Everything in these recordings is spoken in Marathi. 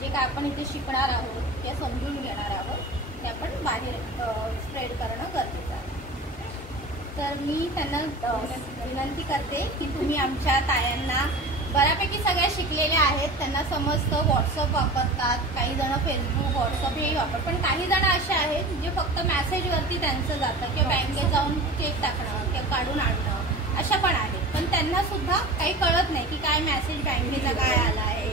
जे काय आपण इथे शिकणार आहोत ते समजून घेणार आहोत ते आपण बाहेर स्प्रेड करणं गरजेचं आहे. तर मी त्यांना विनंती करते की तुम्ही आमच्या तायांना बऱ्यापैकी सगळ्या शिकलेल्या आहेत, त्यांना समजतं, व्हॉट्सअप वापरतात, काही जण फेसबुक व्हॉट्सअप हेही वापरतात, पण काही जण असे आहेत जे फक्त मॅसेजवरती त्यांचं जातं किंवा बँकेत जाऊन चेक टाकणं किंवा काढून आणणं अशा पण आहेत. पण त्यांना सुद्धा काही कळत नाही की काय मॅसेज बँकेचा काय आला आहे,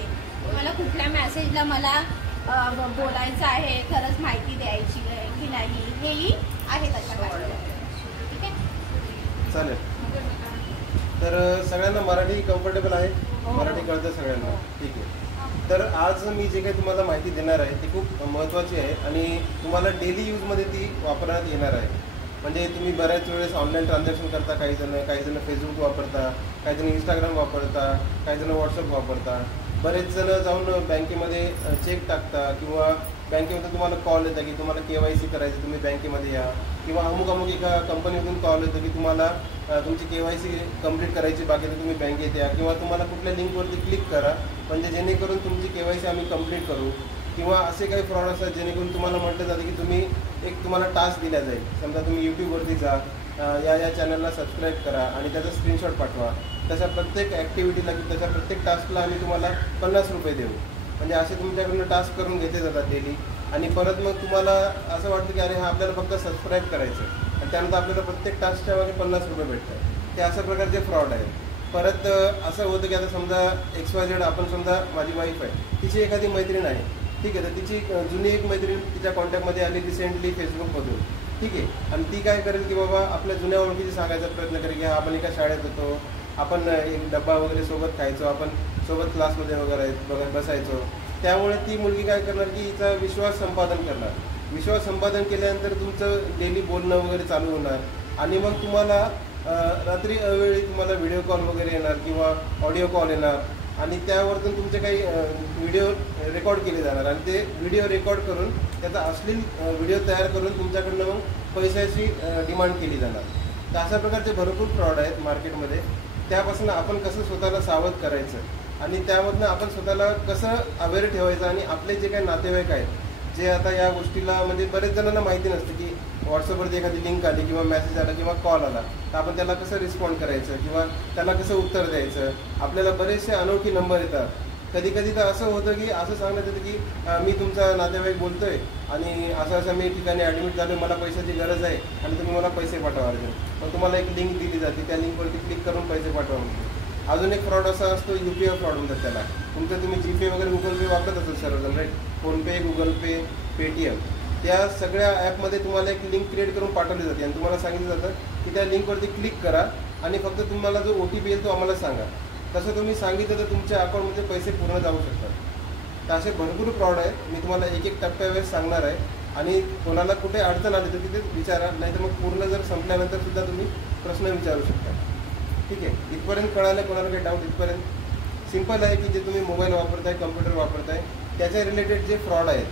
मला कुठल्या मॅसेजला मला बोलायचं आहे, खरंच माहिती द्यायची आहे की नाही, हेही आहेत अशा काही. ठीक आहे, चालेल. तर सगळ्यांना मराठी कम्फर्टेबल आहे, मराठी कळतं सगळ्यांना. ठीक आहे. तर आज मी जे काही तुम्हाला माहिती देणार आहे ती खूप महत्त्वाची आहे आणि तुम्हाला डेली यूजमध्ये ती वापरण्यात येणार आहे. म्हणजे तुम्ही बऱ्याच वेळेस ऑनलाईन ट्रान्झॅक्शन करता, काही जण फेसबुक वापरता, काही जण इंस्टाग्राम वापरता, काही जण व्हॉट्सअप वापरता, बरेच जण जाऊन बँकेमध्ये चेक टाकता किंवा बँकेमध्ये तुम्हाला कॉल येतं की तुम्हाला KYC करायचं, तुम्ही बँकेमध्ये या, किंवा अमुक एका कंपनीमधून कॉल येतो की तुम्हाला तुमची KYC कंप्लीट करायची बाकी तर तुम्ही बँकेत या, किंवा तुम्हाला कुठल्या लिंकवरती क्लिक करा म्हणजे जेणेकरून तुमची KYC आम्ही कंप्लीट करू, किंवा असे काही फ्रॉड असतात जेणेकरून तुम्हाला म्हटलं जातं की तुम्हाला टास्क दिला जाईल. समजा तुम्ही यूट्यूबवरती जा, या चॅनलला सबस्क्राईब करा आणि त्याचा स्क्रीनशॉट पाठवा. त्याच्या प्रत्येक ॲक्टिव्हिटीला की त्याच्या प्रत्येक टास्कला आम्ही तुम्हाला 50 रुपये देऊ. म्हणजे असे तुमच्याकडून टास्क करून घेतले जातात डेली. आणि परत मग तुम्हाला असं वाटतं की अरे हा आपल्याला फक्त सबस्क्राईब करायचं आणि त्यानंतर आपल्याला प्रत्येक टास्कच्या मागे 50 रुपये भेटतात. ते अशा प्रकारचे फ्रॉड आहे. परत असं होतं की आता समजा XYZ, आपण समजा माझी वाईफ आहे, तिची एखादी मैत्रीण आहे, ठीक आहे, तर तिची जुनी एक मैत्रीण तिच्या कॉन्टॅक्टमध्ये आली रिसेंटली फेसबुकमधून, ठीक आहे, आणि ती काय करेल की बाबा आपल्या जुन्या ओळखीची सांगायचा प्रयत्न करेल की हा आपण एका शाळेत होतो, आपण एक डब्बा वगैरे सोबत खायचो, आपण सोबत क्लासमध्ये वगैरे बसायचो. त्यामुळे ती मुलगी काय करणार की हिचा विश्वास संपादन करणार. विश्वास संपादन केल्यानंतर तुमचं डेली बोलणं वगैरे चालू होणार आणि मग तुम्हाला रात्री अवेळी तुम्हाला व्हिडिओ कॉल वगैरे येणार किंवा ऑडिओ कॉल येणार आणि त्यावरतून तुमचे काही व्हिडिओ रेकॉर्ड केले जाणार आणि ते व्हिडिओ रेकॉर्ड करून त्याचा अश्लील व्हिडिओ तयार करून तुमच्याकडनं मग पैशाची डिमांड केली जाणार. तर अशा प्रकारचे भरपूर फ्रॉड आहेत मार्केटमध्ये. त्यापासून आपण कसं स्वतःला सावध करायचं आणि त्यामधनं आपण स्वतःला कसं अवेअर ठेवायचं आणि आपले जे काही नातेवाईक आहेत जे आता या गोष्टीला म्हणजे बरेच जणांना माहिती नसते की व्हॉट्सअपवरती एखादी लिंक आली किंवा मेसेज आला किंवा कॉल आला तर आपण त्याला कसं रिस्पॉन्ड करायचं किंवा त्याला कसं उत्तर द्यायचं. आपल्याला बरेचसे अनोळखी नंबर येतात. कधी कधी तर असं होतं की असं सांगण्यात येतं की मी तुमचा नातेवाईक बोलतोय आणि असं मी ठिकाणी ॲडमिट झालो, मला पैशाची गरज आहे आणि तुम्ही मला पैसे पाठवा अर्जंट. मग तुम्हाला एक लिंक दिली जाते, त्या लिंकवरती क्लिक करून पैसे पाठवा म्हणते. अजून एक फ्रॉड असा असतो UPI फ्रॉड म्हणतात त्याला. तुमचं तुम्ही GPay वगैरे गुगल पे वापरत असेल सर्वजण, राईट, फोनपे, गुगल पे, पेटीएम, त्या सगळ्या ॲपमध्ये तुम्हाला एक लिंक क्रिएट करून पाठवली जाते आणि तुम्हाला सांगितलं जातं की त्या लिंकवरती क्लिक करा आणि फक्त तुम्हाला जो OTP येईल तो आम्हाला सांगा. तसं तुम्ही सांगितलं तर तुमच्या अकाउंटमध्ये पैसे पूर्ण जाऊ शकतात. तर असे भरपूर फ्रॉड आहेत. मी तुम्हाला एक टप्प्यावेळेस सांगणार आहे आणि कोणाला कुठे अडचण आली तर तिथे विचारा, नाही तर मग पूर्ण जर संपल्यानंतर सुद्धा तुम्ही प्रश्न विचारू शकता. ठीक आहे, इथपर्यंत कळालं? कोणाला काही डाऊट? इथपर्यंत सिंपल आहे की जे तुम्ही मोबाईल वापरताय, कम्प्युटर वापरताय, त्याच्या रिलेटेड जे फ्रॉड आहेत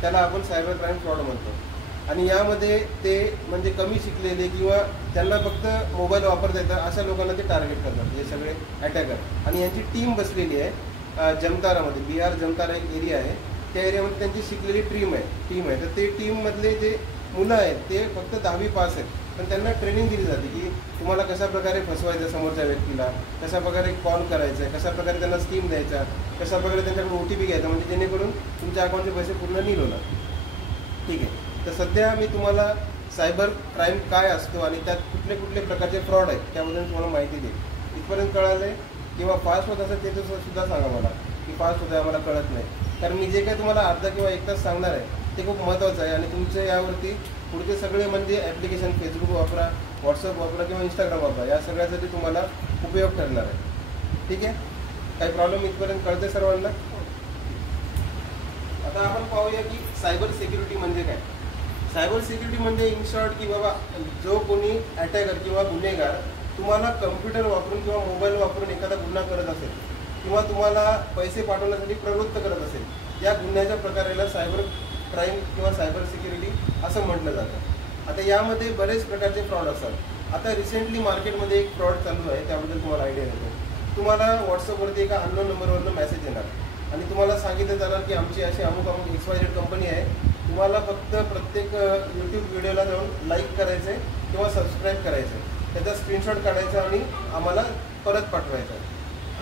त्याला आपण सायबर क्राईम फ्रॉड म्हणतो. आणि यामध्ये ते म्हणजे कमी शिकलेले किंवा त्यांना फक्त मोबाईल वापरता येतं अशा लोकांना ते टार्गेट करतात, हे सगळे अटॅकर. आणि यांची टीम बसलेली आहे जमतारामध्ये. बिहार जमतारा एक एरिया आहे, त्या एरियामध्ये त्यांची शिकलेली टीम आहे. तर ते टीममधले जे मुलं आहेत ते फक्त 10वी पास आहेत, पण त्यांना ट्रेनिंग दिली जाते की तुम्हाला कशा प्रकारे फसवायचं समोरच्या व्यक्तीला, कशा प्रकारे कॉल करायचा आहे, कशा प्रकारे त्यांना स्कीम द्यायचा, कशा प्रकारे त्यांच्याकडून OTP घ्यायचा, म्हणजे जेणेकरून तुमच्या अकाउंटचे पैसे पूर्ण नील होणार. ठीक आहे, तर सध्या मी तुम्हाला सायबर क्राईम काय असतो आणि त्यात कुठले कुठले प्रकारचे फ्रॉड आहेत त्याबद्दल तुम्हाला माहिती देईल. इथपर्यंत कळालं आहे? किंवा फास्ट होत असेल ते सुद्धा सांगा मला की फास्ट होतं आहे, आम्हाला कळत नाही. कारण मी जे काही तुम्हाला अर्धा किंवा 1 तास सांगणार आहे ते खूप महत्त्वाचं आहे आणि तुमच्या यावरती पुढचे सगळे म्हणजे ॲप्लिकेशन, फेसबुक वापरा, व्हॉट्सअप वापरा किंवा इंस्टाग्राम वापरा, या सगळ्यासाठी तुम्हाला उपयोग ठरणार आहे. ठीक आहे, काही प्रॉब्लेम इथपर्यंत कळते सर्वांना? आता आपण पाहूया की सायबर सिक्युरिटी म्हणजे काय. सायबर सिक्युरिटी म्हणजे इन शॉर्ट की बाबा जो कोणी अटॅकर किंवा गुन्हेगार तुम्हाला कम्प्युटर वापरून किंवा मोबाईल वापरून एखादा गुन्हा करत असेल किंवा तुम्हाला पैसे पाठवण्यासाठी प्रवृत्त करत असेल, या गुन्ह्याच्या प्रकाराला सायबर क्राईम किंवा सायबर सिक्युरिटी असं म्हटलं जातं. आता यामध्ये बरेच प्रकारचे फ्रॉड असतात. आता रिसेंटली मार्केटमध्ये एक फ्रॉड चालू आहे, त्याबद्दल तुम्हाला आयडिया देतो. तुम्हाला व्हॉट्सअपवरती एका अननोन नंबरवरनं मेसेज येणार आणि तुम्हाला सांगितलं जाणार की आमची अशी अमुक अमुक XYZ कंपनी आहे. तुम्हाला फक्त प्रत्येक यूट्यूब व्हिडिओला जाऊन लाईक करायचं आहे किंवा सबस्क्राईब करायचं आहे, त्याचा स्क्रीनशॉट काढायचा आणि आम्हाला परत पाठवायचा.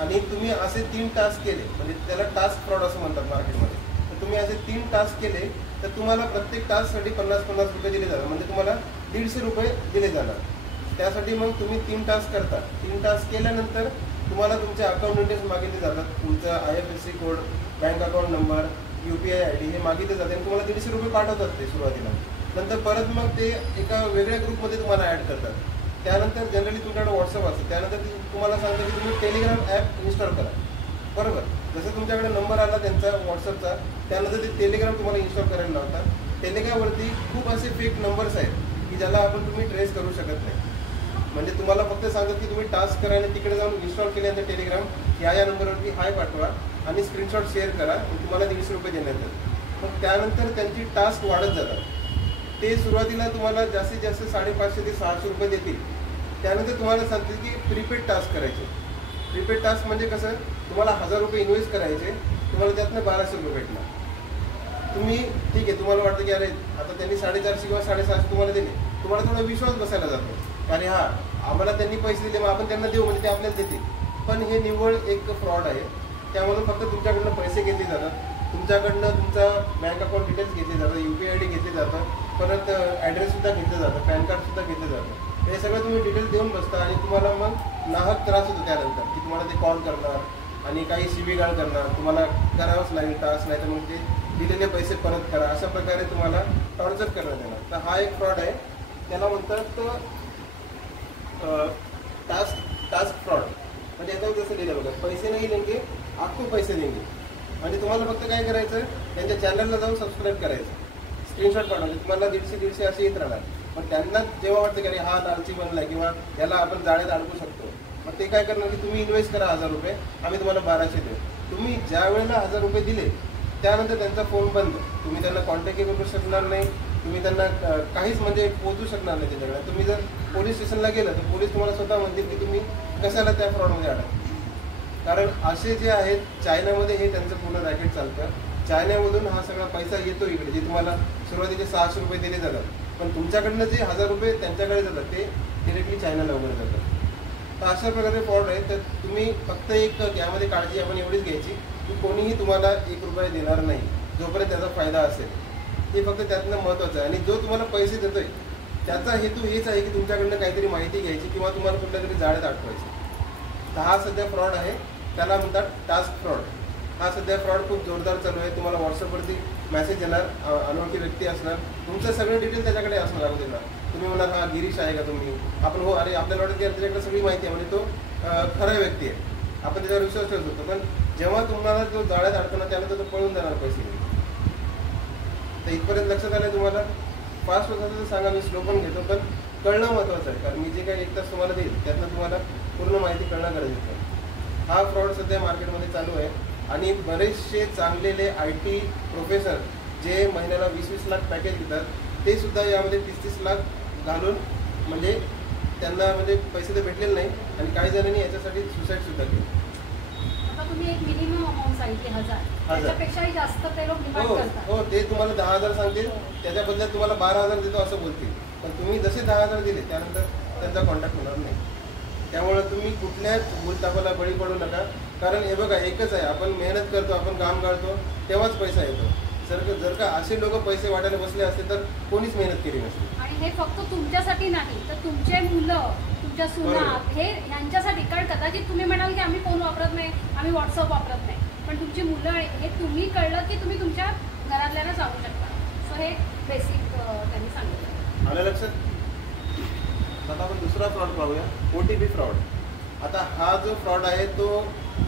आणि तुम्ही असे 3 टास्क केले, म्हणजे त्याला टास्क फ्रॉड असं म्हणतात मार्केटमध्ये. तर तुम्ही असे 3 टास्क केले तर तुम्हाला प्रत्येक टास्कसाठी 50-50 रुपये दिले जाणार, म्हणजे तुम्हाला 150 रुपये दिले जाणार. त्यासाठी मग तुम्ही 3 टास्क करता. 3 टास्क केल्यानंतर तुम्हाला तुमचे अकाउंट डिटेल्स मागितले जातात. तुमचं IFSC code, bank account number, UPI ID हे मागितले जाते आणि तुम्हाला 150 रुपये पाठवतात ते सुरुवातीला. नंतर परत मग ते एका वेगळ्या ग्रुपमध्ये तुम्हाला ॲड करतात. त्यानंतर जनरली तुमच्याकडे व्हॉट्सअप असतं, त्यानंतर तुम्हाला सांगतं की तुम्ही टेलिग्राम ॲप इन्स्टॉल करा. बरोबर, जसं तुमच्याकडे नंबर आला त्यांचा व्हॉट्सअपचा, त्यानंतर ते टेलिग्राम तुम्हाला इन्स्टॉल करायला लावतात. टेलिग्रामवरती खूप असे फेक नंबर्स आहेत की ज्याला आपण तुम्ही ट्रेस करू शकत नाही. म्हणजे तुम्हाला फक्त सांगतात की तुम्ही टास्क करा आणि तिकडे जाऊन इन्स्टॉल केल्यानंतर टेलिग्राम या नंबरवरती हाय पाठवा आणि स्क्रीनशॉट शेअर करा आणि तुम्हाला 150 रुपये देण्यात येतात. मग त्यानंतर त्यांची टास्क वाढत जातात. ते सुरुवातीला तुम्हाला जास्तीत जास्त 550 ते 600 रुपये देतील. त्यानंतर तुम्हाला सांगतील की प्रीपेड टास्क करायचे. प्रीपेड टास्क म्हणजे कसं, तुम्हाला 1000 रुपये इन्व्हेस्ट करायचे, तुम्हाला त्यातनं 1200 रुपये भेटणार. तुम्ही ठीक आहे, तुम्हाला वाटतं की अरे आता त्यांनी 450 किंवा 750 तुम्हाला दिले, तुम्हाला थोडा विश्वास बसायला जातो. अरे हां, आम्हाला त्यांनी पैसे दिले, मग आपण त्यांना देऊ, म्हणजे ते आपल्याला देतील. पण हे निव्वळ एक फ्रॉड आहे. त्यामधून फक्त तुमच्याकडनं पैसे घेतले जातात, तुमच्याकडनं तुमचा बँक अकाउंट डिटेल्स घेतले जातात, UPI ID घेतले जातं, परत ॲड्रेससुद्धा घेतलं जातं, पॅन कार्डसुद्धा घेतलं जातं. हे सगळं तुम्ही डिटेल्स देऊन बसता आणि तुम्हाला मग नाहक त्रास होतो त्यानंतर, की तुम्हाला ते कॉल करणार आणि काही शिवीगाळ करणार, तुम्हाला करावंच लागेल टास्क, नाही तर मग ते दिलेले पैसे परत करा, अशा प्रकारे तुम्हाला टॉर्चर करण्यात येणार. तर हा एक फ्रॉड आहे, त्याला म्हणतात टास्क फ्रॉड. म्हणजे याच्यावर जसं लिहिलं बघा, पैसे नाही देंगे आपको पैसे देंगे. म्हणजे तुम्हाला फक्त काय करायचं, त्यांच्या चॅनलला जाऊन सबस्क्राईब करायचं, स्क्रीनशॉट काढायचे, तुम्हाला 150 असे येत राहणार. मग त्यांना जेव्हा वाटतं की अरे हा लालची बनला किंवा याला आपण जाळ्यात अडकू शकतो, मग ते काय करणार की तुम्ही इन्व्हेस्ट करा 1000 रुपये, आम्ही तुम्हाला 1200 देऊ. तुम्ही ज्या वेळेला 1000 रुपये दिले त्यानंतर त्यांचा फोन बंद, तुम्ही त्यांना कॉन्टॅक्टही करू शकणार नाही, तुम्ही त्यांना काहीच म्हणजे पोहोचू शकणार नाही त्याच्याकडे. तुम्ही जर पोलीस स्टेशनला गेलं तर पोलीस तुम्हाला स्वतः म्हणतील की तुम्ही कशाला त्या फ्रॉडमध्ये अडकला. कारण असे जे आहेत चायनामध्ये हे त्यांचं पूर्ण रॅकेट चालतं. चायनामधून हा सगळा पैसा येतो इकडे, जे तुम्हाला सुरुवातीचे 600 रुपये दिले जातात, पण तुमच्याकडनं जे 1000 रुपये त्यांच्याकडे जातात ते डिरेक्टली चायनाला वगैरे जातात. तर अशा प्रकारे फ्रॉड आहे. तर तुम्ही फक्त एक यामध्ये काळजी आपण एवढीच घ्यायची की कोणीही तुम्हाला 1 रुपया देणार नाही जोपर्यंत त्याचा फायदा असेल. हे फक्त त्यातनं महत्त्वाचं आहे. आणि जो तुम्हाला पैसे देतोय त्याचा हेतू हेच आहे की तुमच्याकडनं काहीतरी माहिती घ्यायची किंवा तुम्हाला कुठल्या तरी जाळ्यात अडकवायची. तर हा सध्या फ्रॉड आहे, त्याला म्हणतात टास्क फ्रॉड. हा सध्या फ्रॉड खूप जोरदार चालू आहे. तुम्हाला व्हॉट्सअपवरती मेसेज येणार, अनोळखी व्यक्ती असणार, तुमचं सगळं डिटेल त्याच्याकडे असणार अगोदर. तुम्ही म्हणाल हा गिरीश आहे का तुम्ही, आपण हो, अरे आपल्याला वाटत की त्याच्याकडे सगळी माहिती आहे, म्हणजे तो खरा व्यक्ती आहे, आपण त्याच्यावर विश्वास ठेवत होतो. पण जेव्हा तुम्हाला जो जाळ्यात अडकणार त्यानंतर तो पळून जाणार पैसे. तर इथपर्यंत लक्षात आलं तुम्हाला. फास्ट होत असेल तर सांगा, मी स्लो पण घेतो, पण कळणं महत्त्वाचं आहे. कारण मी जे काही 1 तास तुम्हाला देईल त्यातनं तुम्हाला पूर्ण माहिती कळणं गरजेचं आहे. हा फ्रॉड सध्या मार्केटमध्ये चालू आहे आणि बरेचसे चांगलेले IT प्रोफेसर जे महिन्याला 20-20 लाख पॅकेज देतात, ते सुद्धा यामध्ये 30-30 लाख घालून म्हणजे त्यांना म्हणजे पैसे तर भेटलेले नाही आणि काही जणांनी याच्यासाठी सुसाईडसुद्धा केलं. आता तुम्ही एक मिनिमम अमाऊंट सांगितली 1000, त्याच्यापेक्षाही जास्त ते लोक डिमांड करतात. हो, ते तुम्हाला 10,000 सांगतील, त्याच्या बदल्यात तुम्हाला 12,000 देतो असं बोलतील. पण तुम्ही जसे 10,000 दिले त्यानंतर त्यांचा कॉन्टॅक्ट होणार नाही. त्यामुळं तुम्ही कुठल्याच भूलथापाला बळी पडू नका. कारण हे बघा, एकच आहे, आपण मेहनत करतो, आपण काम काढतो, तेव्हाच पैसा येतो. जर का असे लोक पैसे वाटायला बसले असते तर कोणीच मेहनत केली नसते. आणि हे फक्त तुमच्यासाठी नाही, तर तुमचे मुलं, तुमच्या सुना, हे यांच्यासाठी. कारण कदाचित तुम्ही म्हणाल की आम्ही फोन वापरत नाही, आम्ही व्हॉट्सअप वापरत नाही, पण तुमची मुलं हे तुम्ही कळलं की तुम्ही तुमच्या घरातल्यांना सांगू शकता. सो हे बेसिक त्यांनी सांगितलं. आलं लक्षात. आता आपण दुसरा फ्रॉड पाहूया, OTP फ्रॉड. आता हा जो फ्रॉड आहे तो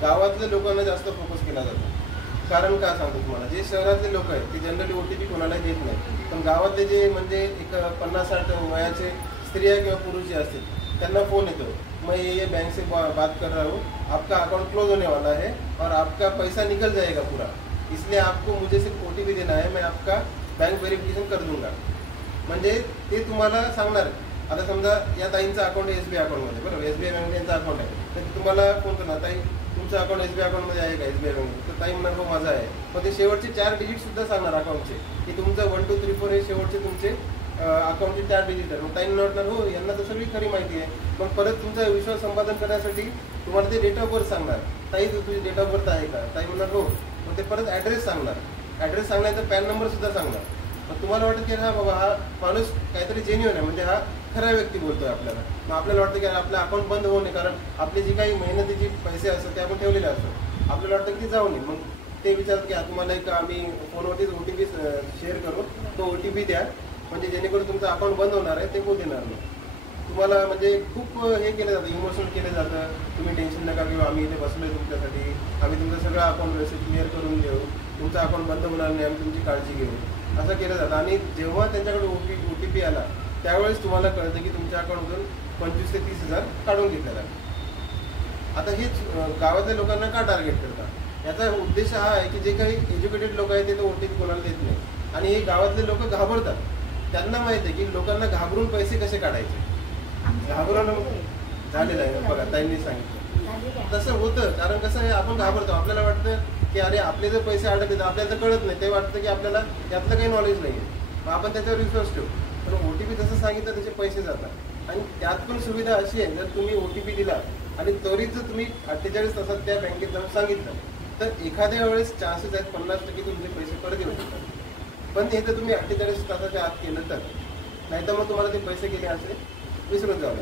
गावातल्या लोकांना जास्त फोकस केला जातो. कारण काय सांगतो तुम्हाला, जे शहरातले लोक आहेत ते जनरली OTP कोणाला देत नाही, पण गावातले जे म्हणजे एक 50-60 वयाचे स्त्रिया किंवा पुरुष जे असतील त्यांना फोन येतो, मैं ये बैंक से बात कर रहा हूँ, आपका अकाउंट क्लोज होने वाला है और आपका पैसा निकल जाएगा पूरा, इसलिए आपको मुझे सिर्फ OTP देना है, मैं आपका बैंक व्हेरिफिकेशन कर दूंगा. म्हणजे ते तुम्हाला सांगणार. आता समजा या ताईंचं अकाउंट SBI अकाउंटमध्ये, बरोबर, SBI बँकेचं अकाउंट आहे, तर तुम्हाला फोन करणार, ताई तुमचं अकाउंट SBI अकाउंटमध्ये आहे का SBI बँक, तर ताई म्हणणार हो माझं आहे. पण ते शेवटचे 4 डिजिट सुद्धा सांगणार अकाउंटचे, की तुमचं 1 2 3 4 हे शेवटचे तुमचे अकाउंटचे 4 डिजिट आहे. मग ताई म्हणणार हो यांना तर सगळी खरी माहिती आहे. मग परत तुमचा विश्वास संपादन करण्यासाठी तुम्हाला ते डेट ऑफ बर्थ सांगणार, ताई तुझी डेट ऑफ बर्थ आहे का, ताई म्हणणार हो. मग ते परत ॲड्रेस सांगणार, ॲड्रेस सांगण्याचा पॅन नंबर सुद्धा सांगणार. मग तुम्हाला वाटतं की हा बाबा हा माणूस काहीतरी जेन्युइन आहे, म्हणजे हा खरा व्यक्ती बोलतोय आपल्याला. मग आपल्याला वाटतं की आपलं अकाउंट बंद होऊ नये, कारण आपली जी काही मेहनतीची पैसे असतात ते आपण ठेवलेले असतात. आपल्याला वाटतं की ते जाऊ नये. मग ते विचारतात की तुम्हाला एक आम्ही फोनवरतीच OTP शेअर करू, तो OTP द्या, म्हणजे जेणेकरून तुमचं अकाउंट बंद होणार आहे ते होऊ देणार नाही. तुम्हाला म्हणजे खूप हे केलं जातं, इमोशनल केलं जातं. तुम्ही टेन्शन नका घेऊ, आम्ही इथे बसलोय तुमच्यासाठी, आम्ही तुमचं सगळं अकाउंट व्यवस्थित क्लिअर करून देऊ, तुमचं अकाउंट बंद होणार नाही, आम्ही तुमची काळजी घेऊ, असं केलं जातं. आणि जेव्हा त्यांच्याकडे OTP आला त्यावेळेस तुम्हाला कळतं की तुमच्या अकाउंटमधून 25 ते 30 हजार काढून घेतलेला आहे. आता हेच गावातल्या लोकांना का टार्गेट करतात, याचा उद्देश हा आहे की जे काही एज्युकेटेड लोक आहेत ते OTP कोणाला देत नाही. आणि हे गावातले लोक घाबरतात, त्यांना माहिती आहे की लोकांना घाबरून पैसे कसे काढायचे. घाबरून झालेलं आहे बघा, ताईंनी सांगितलं तसं होतं. कारण कसं आहे, आपण घाबरतो, आपल्याला वाटतं की अरे आपले जर पैसे अडकले तर आपल्याला तर कळत नाही, ते वाटतं की आपल्याला त्यातलं काही नॉलेज नाही आहे, मग आपण त्याच्यावर विश्वास ठेवू. पण OTP जसं सांगितलं त्याचे पैसे जातात. आणि त्यात पण सुविधा अशी आहे, जर तुम्ही OTP दिला आणि त्वरित जर तुम्ही 48 तासात त्या बँकेत जाऊन सांगितलं तर एखाद्या वेळेस चान्सेस आहेत 50% तुमचे पैसे परत येऊ शकतात. पण हे जर तुम्ही 48 तासाच्या आत केलं तर, नाहीतर मग तुम्हाला ते पैसे गेले असे विसरून जाऊ.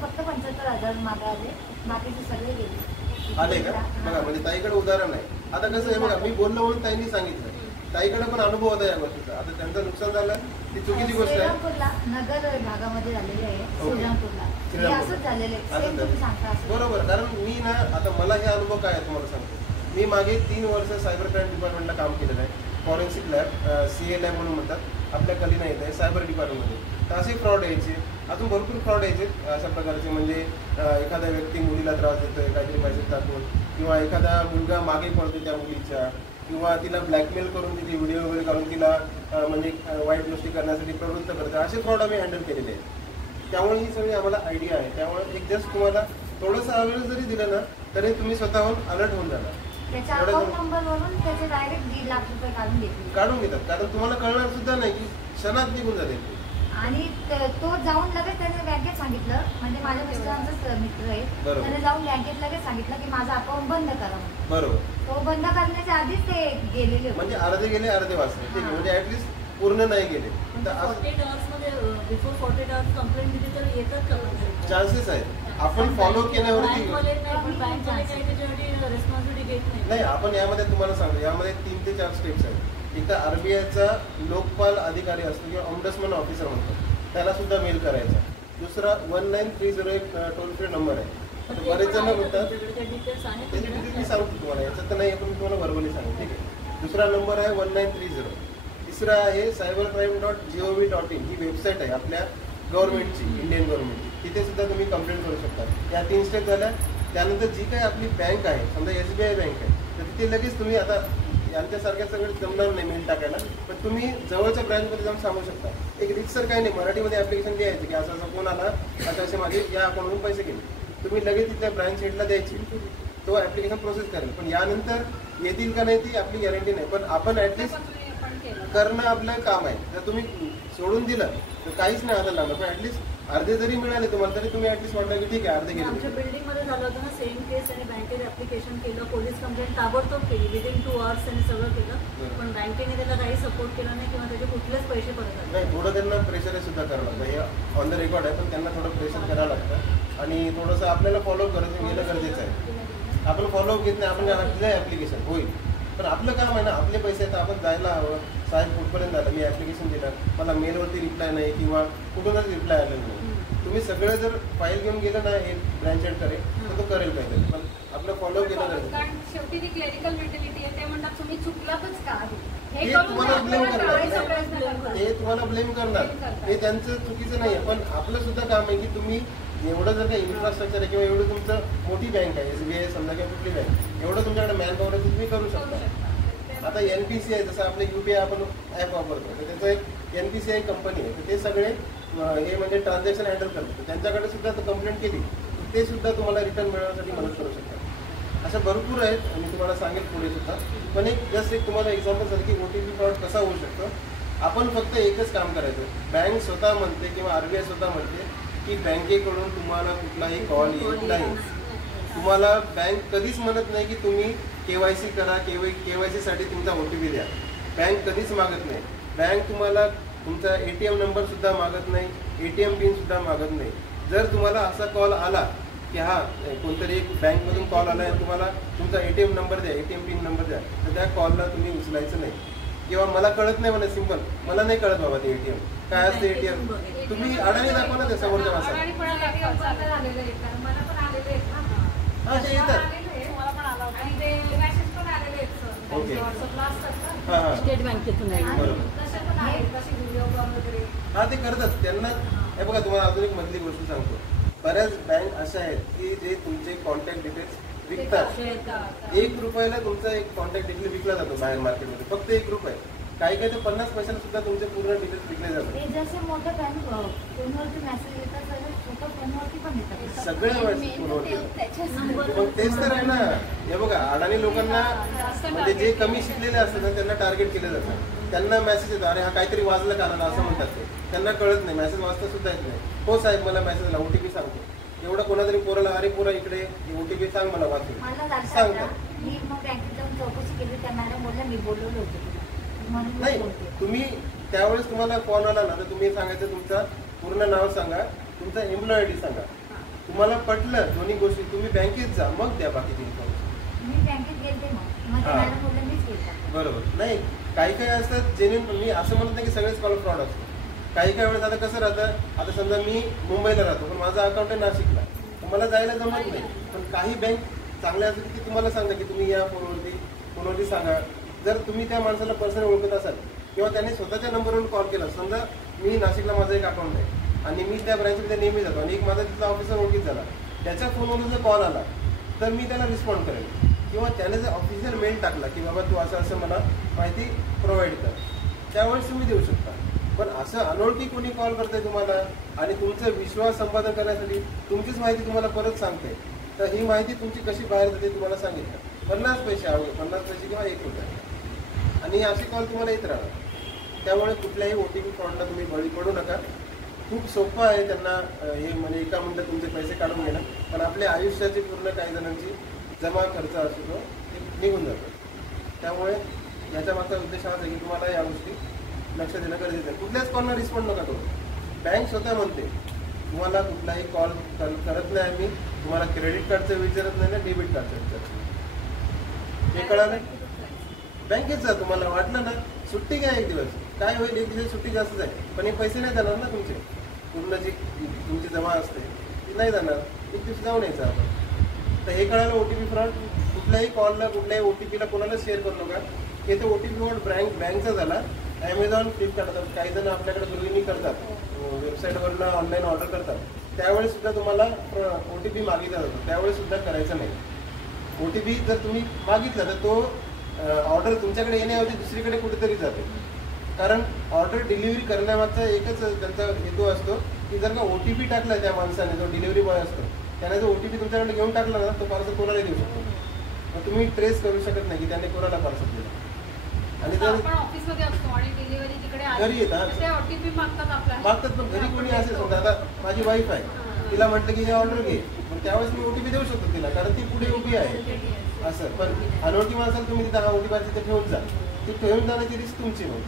फक्त 75,000 मागे आले, बाकीचे सगळे गेले. आले का बघा, म्हणजे ताईकडे उदाहरण आहे. आता कसं आहे बघा, मी बोललो म्हणून ताईंनी सांगितलं, ताईकडे पण अनुभव होता या गोष्टीचा. आता त्यांचं नुकसान झालं ती चुकीची गोष्ट आहे. श्रीरामपूरला नगर भागामध्ये झालेले आहे, श्रीरामपूरला असंच झालेलं आहे. बरोबर, कारण मी ना आता मला हे अनुभव काय आहे तुम्हाला सांगतो. मी मागे 3 वर्ष सायबर क्राईम डिपार्टमेंटला काम केलेलं आहे. फॉरेन्सिक लॅब, CA लॅब म्हणून म्हणतात, आपल्या कलीना येत आहे सायबर डिपार्टमेंटमध्ये. तर असे फ्रॉड यायचे, अजून भरपूर फ्रॉड यायचे अशा प्रकारचे. म्हणजे एखादा व्यक्ती मुलीला त्रास देतोय काहीतरी मेसेज टाकून, किंवा एखादा मुलगा मागे पडतो त्या मुलीच्या, किंवा तिला ब्लॅकमेल करून तिची व्हिडिओ वगैरे काढून तिला म्हणजे वाईट गोष्टी करण्यासाठी प्रवृत्त करतात. असे फ्रॉड आम्ही हँडल केलेले आहेत. त्यामुळे ही सगळी आम्हाला आयडिया आहे. त्यामुळे एक जस्ट तुम्हाला थोडंसं अवेअर जरी दिलं ना तरी तुम्ही स्वतःहून अलर्ट होऊन जाणार. त्याच्या अकाउंट नंबरवरून त्याचे डायरेक्ट 1.5 लाख रुपये काढून घेतात. कारण तुम्हाला कळणार सुद्धा नाही की क्षणात निघून जाते. आणि तो जाऊन लगेच त्याने बँकेत सांगितलं, म्हणजे माझ्या मिस्टरांचाच मित्र आहे, त्याने जाऊन बँकेत लगेच सांगितलं की माझं अकाउंट बंद करा. बरोबर, तो बंद करण्याच्या आधीच ते गेलेले, म्हणजे अर्धे गेले अर्धे वाचले. ठीक आहे, म्हणजे ऍटलीस्ट पूर्ण नाही गेले. तर 48 आवर्स मध्ये बिफोर 48 आवर्स कंप्लेंट दिली तर येतात का चान्सेस आहेत. आपण फॉलो केल्यावरती नाही. आपण यामध्ये तुम्हाला सांगतो, यामध्ये 3 ते 4 स्टेप्स आहेत. इथं RBIचा लोकपाल अधिकारी असतो किंवा ऑम्बड्समन ऑफिसर म्हणतो, त्याला सुद्धा मेल करायचा. दुसरा 1930 एक टोल फ्री नंबर आहे. बरेच जण म्हणतात, मी सांगतो तुम्हाला, याच्यात तर नाही, पण मी तुम्हाला व्हर्बली सांगतो. ठीक आहे. दुसरा नंबर आहे 1930. तिसरा आहे cybercrime.gov.in. ही वेबसाईट आहे आपल्या गव्हर्नमेंटची, इंडियन गव्हर्नमेंटची. तिथे सुद्धा तुम्ही कंप्लेंट करू शकता. या 3 स्टेप झाल्या. त्यानंतर जी काही आपली बँक आहे, समजा SBI बँक आहे, तर तिथे लगेच तुम्ही, आता यांच्यासारख्या सगळे जमणार नाही मेल टाकायला, पण तुम्ही जवळच्या ब्रँचमध्ये जाऊन सांगू शकता. एक रिक्सर काही नाही, मराठीमध्ये ऍप्लिकेशन द्यायचं की असा फोन आला, असे माझे या अकाउंटवरून पैसे गेले. तुम्ही लगेच तिथल्या ब्रँच हेडला द्यायची, तो ऍप्लिकेशन प्रोसेस करेल. पण यानंतर येतील का नाही ती आपली गॅरंटी नाही, पण आपण ऍटलिस्ट करणं आपलं काम आहे. जर तुम्ही सोडून दिलं तर काहीच नाही हातात लागलं, पण ऍटलिस्ट अर्धे जरी मिळाले तुम्हाला तरी तुम्ही ऍटलिस्ट वाटलं की ठीक आहे अर्धे गेले. आमच्या बिल्डिंग मध्ये झालं होतं ना सेम केस, आणि बँकेत ऍप्लिकेशन केलं, पोलीस कंप्लेंट ताबडतोब केली विदिन 2 आवर्स त्यांनी सगळं केलं, पण बँकेने त्याला काही सपोर्ट केला नाही किंवा त्याचे कुठलेच पैसे परत आले नाही. थोडं त्यांना प्रेशर सुद्धा करावं लागतं. हे ऑन द रेकॉर्ड आहे, पण त्यांना थोडं प्रेशर करावं लागतं आणि थोडंसं आपल्याला फॉलो गेलं गरजेचं आहे. आपण फॉलोअप घेत नाही, आपण दिलं ऍप्लिकेशन होईल, पण आपलं काम आहे ना, आपले पैसे आहेत, आपण जायला हवं. साहेब कुठपर्यंत झालं, मी ऍप्लिकेशन दिलं, मला मेलवरती रिप्लाय नाही किंवा कुठूनच रिप्लाय आलेलं नाही. तुम्ही सगळं जर फाईल घेऊन गेलं ना हे ब्रँच हेड करेल तर तो करेल काहीतरी, पण आपलं फॉलो केलं गरजेचं. कारण शेवटी ती क्लेरिकल मेंटॅलिटी आहे. ते म्हणतात तुम्ही चुकलातच का, हे तुम्हाला ब्लेम करणार, ते तुम्हाला ब्लेम करणार, हे त्यांचं चुकीचं नाही आहे. पण आपलं सुद्धा काम आहे की तुम्ही एवढं जर काही इन्फ्रास्ट्रक्चर आहे किंवा एवढं तुमचं मोठी बँक आहे, SBI समजा किंवा कुठली बँक, एवढं तुमच्याकडे मॅन पॉवर आहे तुम्ही करू शकता. आता NPCI आहे, जसं आपलं UPI आपण ॲप वापरतो, तर त्याचं एक NPCI कंपनी आहे, तर ते सगळे हे म्हणजे ट्रान्झॅक्शन हँडल करतात. त्यांच्याकडे सुद्धा कंप्लेंट केली ते सुद्धा तुम्हाला रिटर्न मिळवण्यासाठी मदत करू शकतात. अशा भरपूर आहेत, मी तुम्हाला सांगेल पुढे सुद्धा. पण एक जस्ट एक तुम्हाला एक्झाम्पल झालं की OTP फ्रॉड कसा होऊ शकतो. आपण फक्त एकच काम करायचं. बँक स्वतः म्हणते किंवा RBI स्वतः म्हणते की बँकेकडून तुम्हाला कुठलाही कॉल येत नाही. तुम्हाला बँक कधीच म्हणत नाही की तुम्ही KYC करा, KYC साठी तुमचा OTP द्या. बँक कधीच मागत नाही. बँक तुम्हाला तुमचा ATM नंबर सुद्धा मागत नाही, ATM पिन सुद्धा मागत नाही. जर तुम्हाला असा कॉल आला की हा कोणतरी एक बँकमधून कॉल आला आहे, तुम्हाला तुमचा ATM नंबर द्या, ATM पिन नंबर द्या, तर त्या कॉलला तुम्ही उचलायचं नाही. किंवा मला कळत नाही म्हणा, सिंपल मला नाही कळत बाबा ते ATM काय असते ATM, तुम्ही अडाणी दाखवा ना त्या समोरच्या माणसाला. हा ते येतात. ओके. हा हा स्टेट बँकेतून हा ते करतात. त्यांना हे बघा, तुम्हाला अजून एक मधली गोष्ट सांगतो. बऱ्याच बँक अशा आहेत की जे तुमचे कॉन्टॅक्ट डिटेल्स विकतात. 1 रुपयाला तुमचा एक कॉन्टॅक्ट डिटेल विकला जातो बाहेर मार्केटमध्ये, फक्त 1 रुपये. काही काही तर 50 पैशाला सुद्धा तुमचे पूर्ण डिटेल्स विकले जातात. जसे मोठे बँक फोनवरती मेसेज येतात, छोट्या फोनवरती पण येतात. सगळे फोनवरती. मग तेच तर आहे ना. हे बघा, अडाणी लोकांना म्हणजे जे कमी शिकलेले असतात ना त्यांना टार्गेट केलं जातं. त्यांना मेसेज येतो, अरे हा काहीतरी वाजलं कानाला असं म्हणतात ते. त्यांना कळत नाही, मेसेज वाचता सुद्धा येत नाही. हो साहेब मला मेसेज आला, OTP सांगतो. एवढं कोणातरी पोराला, अरे पोरा इकडे OTP सांग मला वाचून सांगतात. मी मग बँकेत जाऊन चौकशी केली, त्या मॅडम बोलल्या मी बोलवलं होतं म्हणून. नाही, तुम्ही त्यावेळेस तुम्हाला कॉल आला ना तर तुम्ही सांगायचं तुमचं पूर्ण नाव सांगा, तुमचा एम्प्लॉय ID सांगा. तुम्हाला पटलं दोन्ही गोष्टी, तुम्ही बँकेत जा, मग द्या बाकीची इन्फॉर्मेशन. मी बँकेत गेलते, मग मॅडम बोलल्या मीच गेलता. बरोबर. नाही, काही काही असतात जेन्युइन. मी असं म्हणत नाही की सगळेच कॉल फ्रॉड असतो. काही काही वेळेस आता कसं राहतं, आता समजा मी मुंबईला राहतो पण माझा अकाउंट आहे नाशिकला, तर मला जायला जमत नाही. पण काही बँक चांगल्या असतात की तुम्हाला सांगा की तुम्ही या फोनवरती सांगा. जर तुम्ही त्या माणसाला पर्सनल ओळखत असाल किंवा त्याने स्वतःच्या नंबरवरून कॉल केला, समजा मी नाशिकला माझं एक अकाउंट आहे आणि मी त्या ब्रँचमध्ये नेहमी जातो आणि एक माझा तिथला ऑफिसर ओळखीत झाला, त्याच्या फोनवरून जर कॉल आला तर मी त्याला रिस्पॉन्ड करेल. किंवा त्याने जर ऑफिशियल मेल टाकला की बाबा तू असं असं मला माहिती प्रोव्हाइड कर, त्यावेळेस तुम्ही देऊ शकता. पण असं अनोळखी कोणी कॉल करतंय तुम्हाला आणि तुमचा विश्वास संपादन करण्यासाठी तुमचीच माहिती तुम्हाला परत सांगते, तर ही माहिती तुमची कशी बाहेर जाते तुम्हाला सांगितलं. 50 पैसे हवे, 50 पैसे किंवा 1 रुपया, आणि असे कॉल तुम्हाला येत राहणार. त्यामुळे कुठल्याही OTP फ्रॉडला तुम्ही बळी पडू नका. खूप सोपं आहे त्यांना हे म्हणजे एका मिनिटात तुमचे पैसे काढून घेणं, पण आपल्या आयुष्याची पूर्ण काही जणांची जमा खर्च असतो तो निघून जातो. त्यामुळे याच्या मागचा उद्देश हाच आहे की तुम्हाला या गोष्टी लक्ष देणं गरजेचं आहे. कुठल्याच कॉलला रिस्पॉन्ड नका करू. बँक स्वतः म्हणते तुम्हाला कुठलाही कॉल करत नाही आम्ही, तुम्हाला क्रेडिट कार्डचं विचारत नाही ना डेबिट कार्डचं विचारत नाही. हे कळालं? बँकेत जा. तुम्हाला वाटलं ना सुट्टी घ्या, 1 दिवस काय होईल, 1 दिवस सुट्टी जास्तच आहे, पण हे पैसे नाही जाणार ना तुमचे. पूर्ण जी तुमची जमा असते ती नाही जाणार. 1 दिवस जाऊन यायचं आपण. तर हे कळालं OTP फ्रॉड. कुठल्याही कॉलला कुठल्याही OTPला कोणाला शेअर करू नका. हे तर OTP फ्रॉड बँकचा झाला. Amazon, फ्लिपकार्ट, काही जण आपल्याकडे गृहिणी करतात, वेबसाईटवरनं ऑनलाईन ऑर्डर करतात, त्यावेळेस सुद्धा तुम्हाला OTP मागितला जातो. त्यावेळेस सुद्धा करायचं नाही. OTP जर तुम्ही मागितला तर तो ऑर्डर तुमच्याकडे येण्याऐवजी दुसरीकडे कुठेतरी जाते. कारण ऑर्डर डिलिव्हरी करण्यामागचा एकच त्यांचा हेतू असतो की जर का OTP टाकला त्या माणसाने, जो डिलिव्हरी बॉय असतो त्याने जो OTP तुमच्याकडे घेऊन टाकला ना, तो पार्सल कोणाला देऊ शकतो. मग तुम्ही ट्रेस करू शकत नाही की त्याने कोणाला पार्सल दिलं. आणि जर आपण ऑफिसमध्ये असतो आणि डिलिव्हरी तिकडे घरी येतात, ते OTP मागतात आपल्याला. मागतात. पण घरी कोणी असेल समजा, आता माझी वाईफ आहे, तिला म्हटलं की हे ऑर्डर घे, पण त्यावेळेस मी OTP देऊ शकतो तिला, कारण ती पुढे उभी आहे असं. पण अनोळखी माणसाला तुम्ही तिथं हा OTP तिथे ठेवून जा, ती ठेवून जाण्याची रिस्क तुमची मग.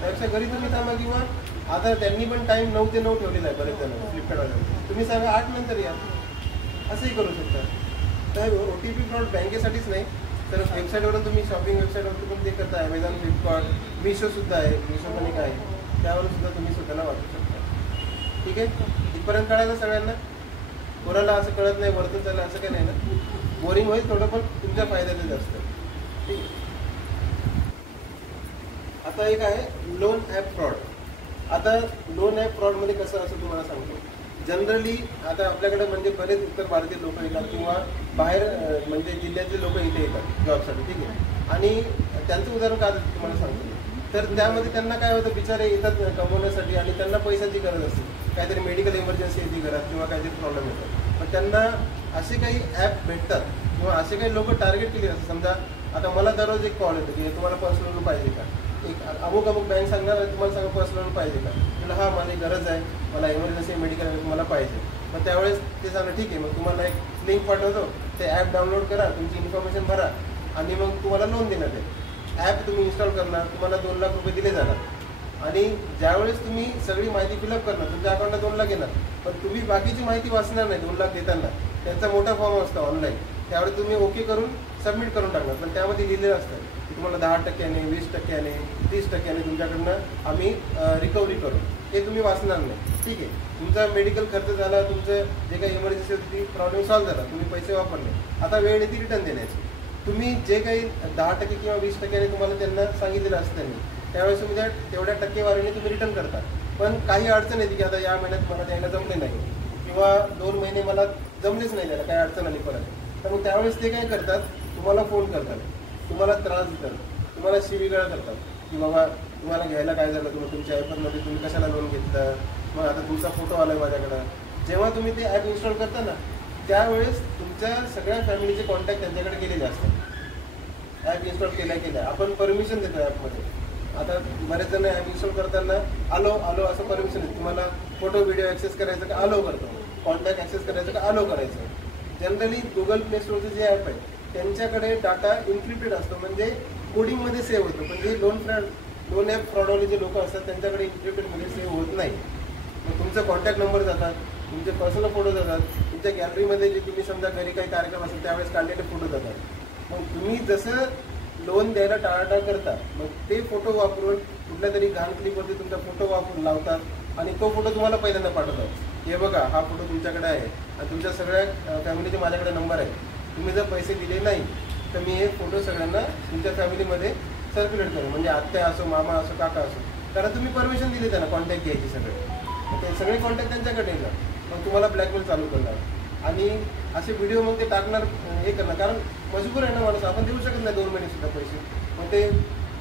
त्यापेक्षा घरी तुम्ही थांबा. किंवा आता त्यांनी पण टाइम 9 ते 9 ठेवलेला आहे बरेच जण फ्लिपकार्टवाले, तुम्ही सांगा 8 नंतर या, असंही करू शकता. तर OTP फ्रॉड बँकेसाठीच नाही तर वेबसाईटवरून तुम्ही शॉपिंग वेबसाईटवरती पण ते करता. Amazon, फ्लिपकार्ट, मिशो सुद्धा आहे, मिशो पण एक आहे, त्यावरून सुद्धा तुम्ही स्वतःला वाचू शकता. ठीक आहे, इथपर्यंत कळालं सगळ्यांना? कोणाला असं कळत नाही वरतून चाललं असं काही नाही ना? बोरिंग होईल थोडं, पण तुमच्या फायद्याचं जास्त. ठीक आहे. आता एक आहे लोन ॲप फ्रॉड. आता लोन ॲप फ्रॉडमध्ये कसं असं तुम्हाला सांगतो. जनरली आता आपल्याकडे म्हणजे बरेच उत्तर भारतीय लोक येतात किंवा बाहेर म्हणजे जिल्ह्यातले लोक इथे येतात जॉबसाठी. ठीक आहे, आणि त्यांचं उदाहरण काय तुम्हाला सांगतो. तर त्यामध्ये त्यांना काय होतं, बिचारे येतात कमवण्यासाठी आणि त्यांना पैशाची गरज असते, काहीतरी मेडिकल इमर्जन्सी येते घरात किंवा काहीतरी प्रॉब्लेम येतात. पण त्यांना असे काही ॲप भेटतात किंवा असे काही लोक टार्गेट केले असतात. समजा आता मला दररोज एक कॉल येतो की तुम्हाला पर्सनल लोन पाहिजे का, एक अमुक बँक सांगणार तुम्हाला सांगा पर्सनल लोन पाहिजे का, तुला हा माझी गरज आहे, मला इमर्जन्सी मेडिकल मला पाहिजे. मग त्यावेळेस ते सांगणं ठीक आहे, मग तुम्हाला एक लिंक पाठवतो, ते ॲप डाउनलोड करा, तुमची इन्फॉर्मेशन भरा आणि मग तुम्हाला लोन देण्यात येईल. ॲप तुम्ही इन्स्टॉल करणार, तुम्हाला 2 लाख रुपये दिले जाणार आणि ज्यावेळेस तुम्ही सगळी माहिती फिलअप करणार तुमच्या अकाउंटला 2 लाख येणार, पण तुम्ही बाकीची माहिती वाचणार नाही. 2 लाख देताना त्यांचा मोठा फॉर्म असतो ऑनलाईन, त्यावेळेस तुम्ही ओके करून सबमिट करून टाकणार, पण त्यामध्ये लिहिलेलं असतं की तुम्हाला 10%, 20%, 30% तुमच्याकडनं आम्ही रिकव्हरी करू. हे तुम्ही वाचणार नाही. ठीक आहे, तुमचा मेडिकल खर्च झाला, तुमचं जे काही इमर्जन्सी होती ती प्रॉब्लेम सॉल्व्ह झाला, तुम्ही पैसे वापरले, आता वेळ येते रिटर्न देण्याची. तुम्ही जे काही 10% किंवा 20% तुम्हाला त्यांना सांगितलेलं असतं त्यावेळेस तुम्ही तेवढ्या टक्केवारीने तुम्ही रिटर्न करता. पण काही अडचण येते की आता या महिन्यात मला द्यायला जमले नाही किंवा 2 महिने मला जमलेच नाही द्यायला, काही अडचण आली परत, तर मग त्यावेळेस ते काय करतात, तुम्हाला फोन करतात, तुम्हाला त्रास देतात, तुम्हाला शिवीगाळ करतात की बाबा तुम्हाला घ्यायला काय झालं, तुमच्या ॲपमध्ये तुम्ही कशाला लोन घेतलं, मग आता तुमचा फोटो आला आहे माझ्याकडं. जेव्हा तुम्ही ते ॲप इन्स्टॉल करता ना त्यावेळेस तुमच्या सगळ्या फॅमिलीचे कॉन्टॅक्ट त्यांच्याकडे केलेले असतात. ॲप इन्स्टॉल केल्या आपण परमिशन देतो ॲपमध्ये. आता बरेच जण ॲप इन्स्टॉल करताना आलो असं परमिशन देतो, तुम्हाला फोटो व्हिडिओ ॲक्सेस करायचं का आलो करतो, कॉन्टॅक्ट ॲक्सेस करायचं का आलो करायचं. जनरली गुगल प्ले स्टोरचे जे ॲप आहे त्यांच्याकडे डाटा इन्क्रिप्टेड असतो, म्हणजे कोडिंगमध्ये सेव्ह होतो, पण जे लोन ॲप फ्रॉडवाले जे लोक असतात त्यांच्याकडे इन्क्रिप्टेडमध्ये सेव्ह होत नाही. मग तुमचा कॉन्टॅक्ट नंबर जातात, तुमचे पर्सनल फोटो जातात, तुमच्या गॅलरीमध्ये जे तुम्ही समजा घरी काही कार्यक्रम असेल त्यावेळेस काढलेले फोटो जातात. मग तुम्ही जसं लोन द्यायला टाळाटाळ करता, मग ते फोटो वापरून कुठल्या तरी घाण क्लिपवरती तुमचा फोटो वापरून लावतात आणि तो फोटो तुम्हाला पहिल्यांदा पाठवतात. हे बघा हा फोटो तुमच्याकडे आहे आणि तुमच्या सगळ्या फॅमिलीचे माझ्याकडे नंबर आहे, तुम्ही जर पैसे दिले नाही तर मी हे फोटो सगळ्यांना तुमच्या फॅमिलीमध्ये सर्क्युलेट करू, म्हणजे आत्या असो, मामा असो, काका असो, कारण तुम्ही परमिशन दिली त्यांना कॉन्टॅक्ट घ्यायची. ते सगळे कॉन्टॅक्ट त्यांच्याकडे येणार, मग तुम्हाला ब्लॅकमेल चालू करणार आणि असे व्हिडिओ मग ते टाकणार, हे करणार. कारण मजबूर आहे ना माणूस, आपण देऊ शकत नाही 2 महिने सुद्धा पैसे. मग ते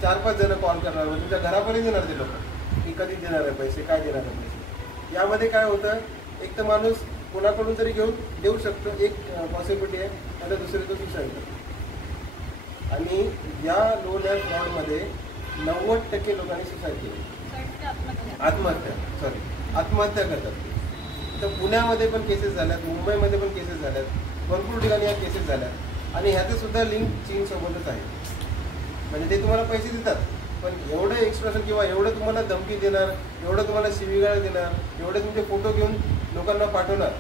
4-5 जण कॉल करणार, मग तुमच्या घरापर्यंत येणार ते लोक की कधी देणार आहे पैसे, काय देणार आहे पैसे. यामध्ये काय होतं, एक तर माणूस कोणाकडून तरी घेऊन देऊ शकतो, एक पॉसिबिलिटी आहे, आता दुसरी तो सुसाईड करतो. आणि या लोन ॲप फ्रॉडमध्ये 90% लोकांनी सुसाईड केली, आत्महत्या करतात. तर पुण्यामध्ये पण केसेस झाल्यात, मुंबईमध्ये पण केसेस झाल्यात, भरपूर ठिकाणी या केसेस झाल्यात आणि ह्याचं सुद्धा लिंक चीनसोबतच आहे. म्हणजे ते तुम्हाला पैसे देतात, पण एवढं एक्सप्रेशन किंवा एवढं तुम्हाला धमकी देणार, एवढं तुम्हाला शिवीगाळ देणार, एवढे तुमचे फोटो घेऊन लोकांना पाठवणार.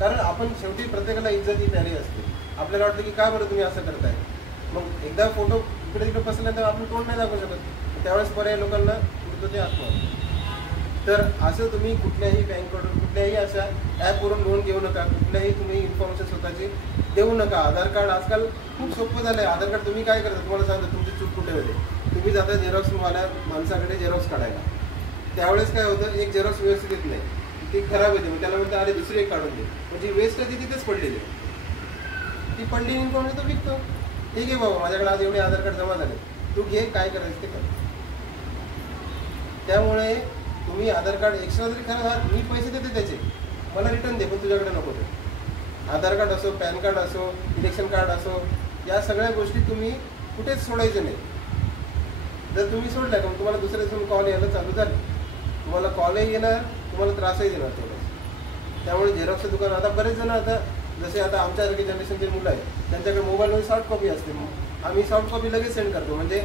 कारण आपण शेवटी प्रत्येकाला इज्जत ही प्यारी असते. आपल्याला वाटतं की का बरं तुम्ही असं करताय, मग एकदा फोटो इकडे तिकडे पसरल्यानंतर आपण तोंड नाही दाखवू शकत, त्यावेळेस पर्याय लोकांना उरतो ते आत्महत्या. तर असं तुम्ही कुठल्याही बँककडून कुठल्याही अशा ॲपवरून लोन घेऊ नका, कुठल्याही तुम्ही इन्फॉर्मेशन स्वतःची देऊ नका. आधार कार्ड आजकाल खूप सोपं झालं आहे. आधार कार्ड तुम्ही काय करता, तुम्हाला सांगता तुमची चूक कुठे होते. तुम्ही जाता झेरॉक्सवाल्या माणसाकडे झेरॉक्स काढायला, त्यावेळेस काय होतं, एक झेरॉक्स व्यवस्थित येत नाही, ती खराब येते, मग त्याला म्हणते अरे दुसरी एक काढून दे, म्हणजे वेस्ट आहे ती तिथेच पडलेली, ती पडलेली इन्फॉर्मेशन तो विकतो. ठीक आहे बाबा, माझ्याकडे आज एवढे आधार कार्ड जमा झाले, तू घे, काय करायचं ते कर. त्यामुळे तुम्ही आधार कार्ड एक्स्ट्रा जरी खराब, मी पैसे देते त्याचे, मला रिटर्न दे, पण तुझ्याकडे नको ते. आधार कार्ड असो, पॅन कार्ड असो, इलेक्शन कार्ड असो, या सगळ्या गोष्टी तुम्ही कुठेच सोडायचे नाही. जर तुम्ही सोडल्या का तुम्हाला दुसऱ्या दिवशी कॉल यायला चालू झाले, तुम्हाला कॉलही येणार, तुम्हाला त्रासही देणार तेवढंच. त्यामुळे झेरॉक्सचं दुकान, आता बरेच जण, आता जसे आता आमच्यासारखे जनरेशनचे मुलं आहेत त्यांच्याकडे मोबाईलमध्ये सॉफ्ट कॉपी असते, आम्ही सॉफ्ट कॉपी लगेच सेंड करतो, म्हणजे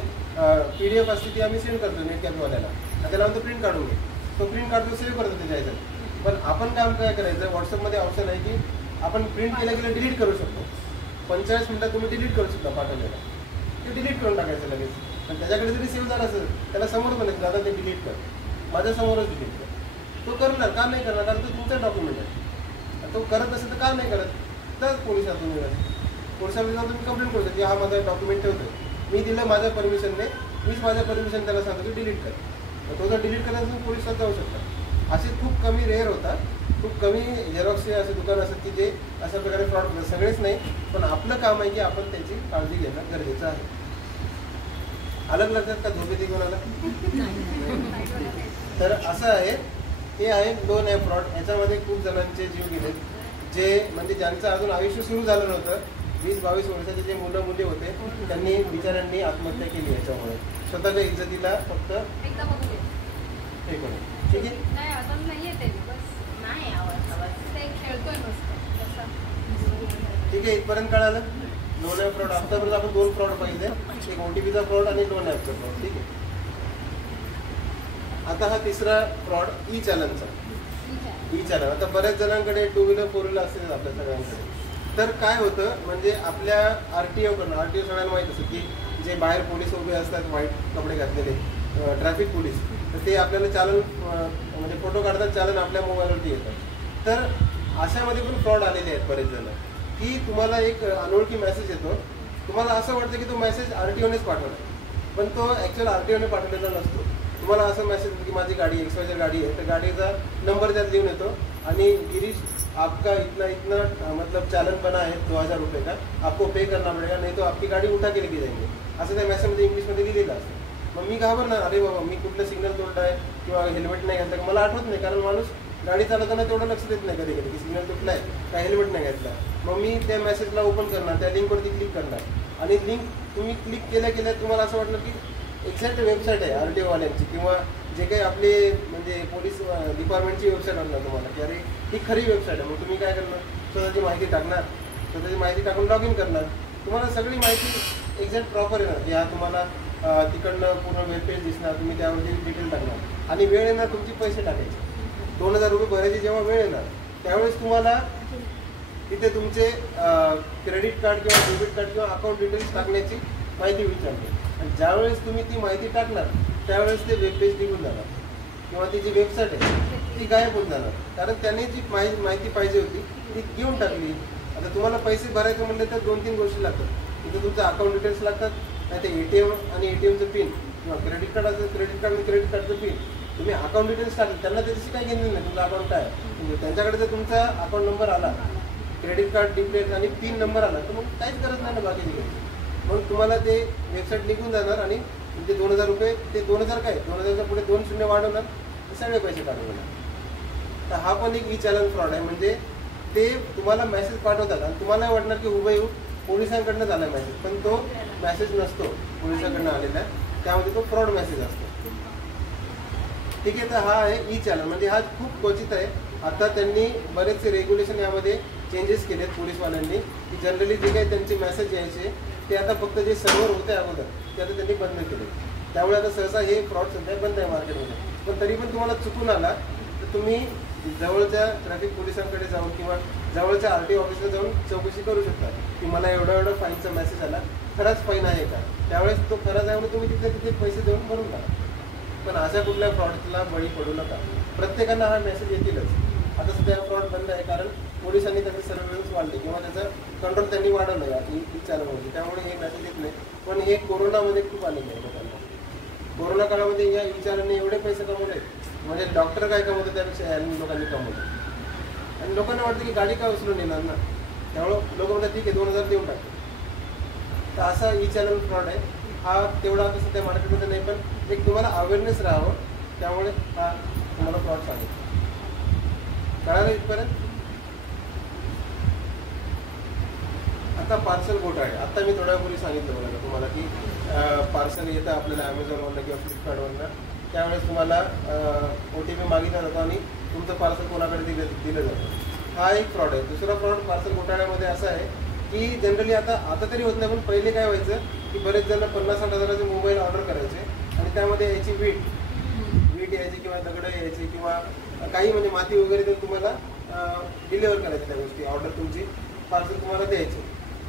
PDF असते ती आम्ही सेंड करतो नेट कॅफेवाल्याला, त्याला म्हणतो प्रिंट काढून घे, तो प्रिंट काढतो, सेव्ह करतो त्याच्या ह्याच्यात. पण आपण काम काय करायचं, व्हॉट्सअपमध्ये ऑप्शन आहे की आपण प्रिंट केल्या डिलीट करू शकतो. 45 मिनिटात तुम्ही डिलीट करू शकता पाठवलेलं, ते डिलीट करून टाकायचं लगेच. पण त्याच्याकडे जरी सेव्ह झालं असेल, त्याला समोर म्हणायचं दादा ते डिलीट कर, माझ्यासमोरच डिलीट कर. तो करणार, का नाही करणार, कारण तो तुमचा डॉक्युमेंट आहे. तो करत असेल तर का नाही करत, तर पोलिसातून पोलिसामध्ये जाऊन तुम्ही कंप्लेंट करू शकता की हा माझा डॉक्युमेंट ठेवतो, मी दिलं माझ्या परमिशनने, मीच माझ्या परमिशन त्याला सांगतो की डिलीट कर. तर तो जर डिलीट करायचं तुम्ही पोलिसात जाऊ शकता. असे खूप कमी रेअर होतात, खूप कमी झेरॉक्सचे असे दुकान असतात की जे अशा प्रकारे फ्रॉड करतात. सगळेच नाही, पण आपलं काम आहे की आपण त्याची काळजी घेणं गरजेचं आहे. अलग लक्षात का झोपेती कोणाला. तर असं आहे, हे आहे लोन फ्रॉड. याच्यामध्ये खूप जणांचे जीव गेले, जे म्हणजे ज्यांचं अजून आयुष्य सुरू झालं नव्हतं 20-22 वर्षाचे जे मुलं मुली होते त्यांनी बिचाऱ्यांनी आत्महत्या केली याच्यामुळे. स्वतःच्या इज्जतीला फक्त एकदा बघू दे. हे करून. ठीक आहे. नाही अजून नाहीये ते बस नाही आवाज ते खेळतोय मस्त तसा. ठीक आहे. इथपर्यंत कळालं. Loan app fraud. आतापर्यंत आपण 2 फ्रॉड पाहिले, एक OTPचा फ्रॉड आणि लोन ॲपचा फ्रॉड. ठीक आहे. आता हा तिसरा फ्रॉड ई चलनचा. ई चलन. आता बऱ्याच जणांकडे 2 व्हीलर 4 व्हीलर असतील आपल्या सगळ्यांकडे. तर काय होतं म्हणजे आपल्या RTO कडनं, RTO सगळ्यांना माहीत असतं की जे बाहेर पोलीस उभे असतात व्हाईट कपडे घातलेले, ट्रॅफिक पोलीस, तर ते आपल्याला चालन म्हणजे फोटो काढतात, चालन आपल्या मोबाईलवरती येतात. तर अशामध्ये पण फ्रॉड आलेले आहेत बरेच जण की तुम्हाला एक अनोळखी मेसेज येतो, तुम्हाला असं वाटतं की तो मेसेज RTOनेच पाठवला, पण तो ॲक्च्युअल RTOने पाठवलेला नसतो. तुम्हाला असं मेसेज येतो की माझी गाडी XYZ गाडी आहे, तर गाडीचा नंबर त्यात लिहून येतो आणि गिरीश आपका इतना मतलब चालन बना है 2000 रुपये का, आपको पे करना पड़ेगा, नहीं तो आपकी गाडी उठा के लेके जाएंगे, असं त्या मेसेजमध्ये इंग्लिशमध्ये लिहिलेलं असतं. मग मी घाबरणार, अरे बाबा मी कुठलं सिग्नल तोडलं आहे किंवा हेल्मेट नाही घातलं, मला आठवत नाही, कारण माणूस गाडी चालवताना तेवढं लक्ष देत नाही कधी कधी की सिग्नल तुटला आहे का हेल्मेट नाही घातला. मग मी त्या मेसेजला ओपन करणार, त्या लिंकवरती क्लिक करणार आणि लिंक तुम्ही क्लिक केल्या तुम्हाला असं वाटलं की एक्झॅक्ट वेबसाईट आहे RTO वाल्यांची किंवा जे काही आपले म्हणजे पोलीस डिपार्टमेंटची वेबसाईट आणणार तुम्हाला की अरे ही खरी वेबसाईट आहे. मग तुम्ही काय करणार, स्वतःची माहिती टाकणार, स्वतःची माहिती टाकून लॉग इन करणार, तुम्हाला सगळी माहिती एक्झॅक्ट प्रॉपर येणार की हा तुम्हाला तिकडनं पूर्ण वेब पेज दिसणार, तुम्ही त्यावरती डिटेल टाकणार आणि वेळ येणार तुमचे पैसे टाकायचे. 2000 रुपये भरायची जेव्हा वेळ येणार त्यावेळेस तुम्हाला तिथे तुमचे क्रेडिट कार्ड किंवा डेबिट कार्ड किंवा अकाउंट डिटेल्स टाकण्याची माहिती विचारते आणि ज्यावेळेस तुम्ही ती माहिती टाकणार त्यावेळेस ते वेब पेज निघून जाणार किंवा ती जी वेबसाईट आहे ती गायब होऊन जाणार, कारण त्यांनी जी माहिती पाहिजे होती ती घेऊन टाकली. आता तुम्हाला पैसे भरायचे म्हणले तर 2-3 गोष्टी लागतात. तिथे तुमचं अकाउंट डिटेल्स लागतात, नाही ते ATM आणि ATMचं पिन किंवा क्रेडिट कार्ड असेल क्रेडिट कार्ड आणि क्रेडिट कार्डचं पिन. तुम्ही अकाउंट डिटेल्स टाकले, त्यांना त्याच्याशी काही घेणं नाही तुमचं अकाउंट काय म्हणजे त्यांच्याकडे जर तुमचा अकाउंट नंबर आला, क्रेडिट कार्ड डिटेल्स आणि पिन नंबर आला तर मग काहीच गरज नाही ना बाकीची. मग तुम्हाला ते वेबसाईट निघून जाणार आणि ते 2000 रुपये ते 2000 काय 2000च्या पुढे 2 शून्य वाढवणार, ते सगळे पैसे काढून घेणार. तर हा पण एक ई चलन फ्रॉड आहे. म्हणजे ते तुम्हाला मेसेज पाठवतात आणि तुम्हाला वाटणार की हुबेहूब पोलिसांकडनं झाला मेसेज, पण तो मेसेज नसतो पोलिसांकडनं आलेला, त्यामध्ये तो फ्रॉड मेसेज असतो. ठीक आहे. तर हा आहे ई चलन. म्हणजे हा खूप क्वचित आहे. आता त्यांनी बरेचसे रेग्युलेशन यामध्ये चेंजेस केलेत पोलीसवाल्यांनी की जनरली जे काही त्यांचे मेसेज यायचे ते आता फक्त जे सर्व्हर होते अगोदर ते आता त्यांनी बंद केले. त्यामुळे आता सहसा हे फ्रॉड सध्या बंद आहे मार्केटमध्ये. पण तरी पण तुम्हाला चुकून आला तर तुम्ही जवळच्या ट्रॅफिक पोलिसांकडे जाऊन किंवा जवळच्या RTO ऑफिसला जाऊन चौकशी करू शकता की मला एवढा फाईनचा मेसेज आला, खराच फाईन आहे का. त्यावेळेस तो खराच आहे म्हणून तुम्ही तिथे पैसे देऊन भरून टाका. पण अशा कुठल्या फ्रॉडला बळी पडू नका. प्रत्येकाला हा मेसेज येतीलच. आता सध्या फ्रॉड बंद आहे कारण पोलिसांनी त्याचे सर्वेलन्स वाढले किंवा त्याचं कंट्रोल त्यांनी वाढवलं या ई चलनमध्ये, त्यामुळे हे मेसेज येत नाही. पण हे कोरोनामध्ये खूप आलेलं आहे लोकांना. कोरोना काळामध्ये या ई चलनने एवढे पैसे कमवले म्हणजे डॉक्टर काय कमवतो त्यापेक्षा यांनी लोकांनी कमवलं. आणि लोकांना वाटतं की गाडी का उचलून येणार ना, त्यामुळं लोक म्हणतात ठीक आहे 2000 देऊन टाकतो. तर असा ई चलन फ्रॉड आहे. हा तेवढा आता सध्या मार्केटमध्ये नाही, पण एक तुम्हाला अवेअरनेस राहावं त्यामुळे हा तुम्हाला फ्रॉड सांगेल. कळालं इथपर्यंत. आता पार्सल घोटाळे. आता मी थोड्यापूर्वी सांगितलं बघा तुम्हाला की पार्सल येतं आपल्याला Amazonवरनं किंवा फ्लिपकार्टवरनं, त्यावेळेस तुम्हाला OTP मागितला जातो आणि तुमचं पार्सल कोणाकडे दिलं जातं. हा एक फ्रॉड आहे. दुसरा फ्रॉड पार्सल घोटाळ्यामध्ये असा आहे की जनरली आता तरी होत नाही, पण पहिले काय व्हायचं की बरेच जण 50-60 हजाराचे मोबाईल ऑर्डर करायचे आणि त्यामध्ये याची वीट यायची किंवा दगडं यायची किंवा काही म्हणजे माती वगैरे तर तुम्हाला डिलिव्हर करायची त्या गोष्टी. ऑर्डर तुमची पार्सल तुम्हाला द्यायचे.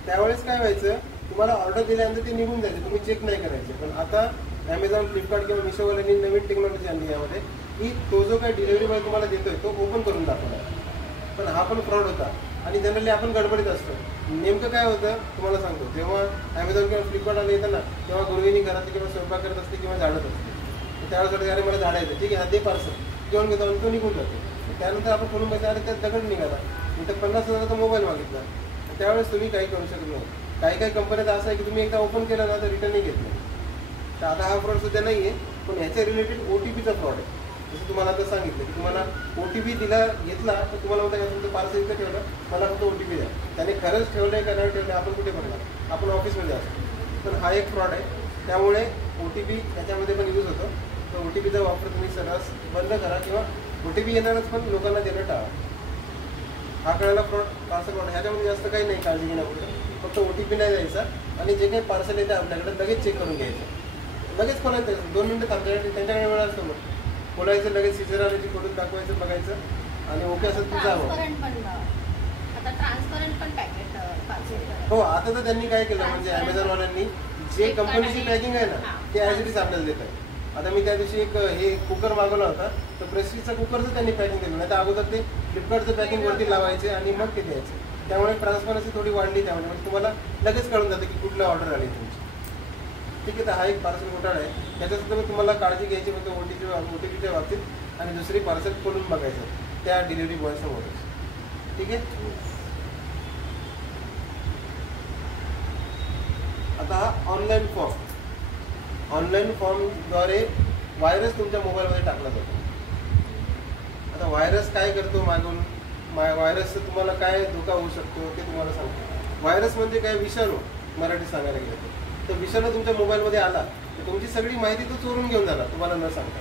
त्यावेळेस काय व्हायचं, तुम्हाला ऑर्डर दिल्यानंतर ते निघून जायचे, तुम्ही चेक नाही करायचे. पण आता Amazon, फ्लिपकार्ट किंवा मिशोवाल्यांनी नवीन टेक्नॉलॉजी आणली यामध्ये की तो जो काही डिलिव्हरी बॉय तुम्हाला देतोय तो ओपन करून दाखवला. पण हा पण फ्रॉड होता आणि जनरली आपण गडबडीत असतो. नेमकं काय होतं तुम्हाला सांगतो, जेव्हा Amazon किंवा फ्लिपकार्टला येतं ना तेव्हा गृहिणी घरात किंवा स्वयंपाक करत असते किंवा झाडत असते. त्यावेळेस वाटतं अरे मला झाडायचं, ठीक आहे हा ते पार्सल घेऊन घेतो आणि तो निघून जातो. त्यानंतर आपण खोलून बघितलं अरे त्यात दगड निघाला, नंतर 50 हजाराचा मोबाईल मागितला. त्यावेळेस तुम्ही काही करू शकत नाही. काही कंपन्यात असं आहे की तुम्ही एकदा ओपन केलं ना तर रिटर्नही घेत नाही. तर आता हा फ्रॉड सध्या नाही आहे, पण ह्याच्या रिलेटेड OTPचा फ्रॉड आहे. जसं तुम्हाला आता सांगितलं की तुम्हाला OTP दिला घेतला तर तुम्हाला होता का तुमचं पार्सल इथं ठेवलं, मला फक्त OTP द्या. त्याने खरंच ठेवलंय का नाही ठेवलं आपण कुठे बघणार, आपण ऑफिसमध्ये असतो. पण हा एक फ्रॉड आहे. त्यामुळे OTP त्याच्यामध्ये पण यूज होतो. तर OTPचा वापर तुम्ही सर्रास बंद करा किंवा OTP येणारच पण लोकांना देणं टाळा. हा कळायला पार्सल फ्रॉड. ह्याच्यामध्ये जास्त काही नाही काळजी घेण्यापुढे, फक्त OTP नाही द्यायचा आणि जे काही पार्सल येतं आपल्याकडे लगेच चेक करून घ्यायचं. लगेच कोणाचं 2 मिनिटं थांबण्यासाठी त्यांच्याकडे वेळ असतो. मग बोलायचं लगेच सिजर आले की खोडून दाखवायचं, बघायचं आणि ओके असेल तुझं हवं. आता ट्रान्सपरंट पण पॅकेट पार्सल. हो, आता तर त्यांनी काय केलं म्हणजे Amazonवाल्यांनी जे कंपनीची पॅकिंग आहे ना ते ॲज इट इज आपल्याला देत आहे. आता मी त्या दिवशी एक हे कुकर मागवला होता, तर प्रेस्टिजचा कुकरचं त्यांनी पॅकिंग दिलं. नाही तर अगोदर ते फ्लिपकार्टचं पॅकिंग वरती लावायचे आणि मग ते द्यायचे. त्यामुळे ट्रान्सपरन्सी थोडी वाढली. त्यामुळे म्हणजे तुम्हाला लगेच कळून जातं की कुठलं ऑर्डर आली तुमची. ठीक आहे, तर हा एक पार्सल घोटाळा आहे. त्याच्यासुद्धा मी तुम्हाला काळजी घ्यायची फक्त OTPच्या बाबतीत आणि दुसरी पार्सल खोलून बघायचं त्या डिलिव्हरी बॉयसमोरच. ठीक आहे. आता हा ऑनलाईन फॉर्मद्वारे व्हायरस तुमच्या मोबाईलमध्ये टाकला जातो. आता व्हायरस काय करतो मागून, व्हायरसचं तुम्हाला काय धोका होऊ शकतो ते तुम्हाला सांगतो. व्हायरस म्हणजे काय, विषाणू मराठी सांगायला गेलं तर विषाणू तुमच्या मोबाईलमध्ये आला तर तुमची सगळी माहिती तो चोरून घेऊन जाणार तुम्हाला न सांगता.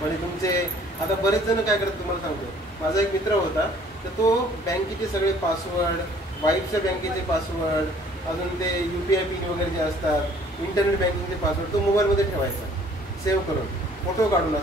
म्हणजे तुमचे आता बरेच जण काय करतात तुम्हाला सांगतो. माझा एक मित्र होता, तर तो बँकेचे सगळे पासवर्ड, वाईफच्या बँकेचे पासवर्ड, अजून ते UPI पिन वगैरे जे असतात, इंटरनेट बँकिंगचे पासवर्ड तो मोबाईलमध्ये ठेवायचा सेव्ह करून, फोटो काढून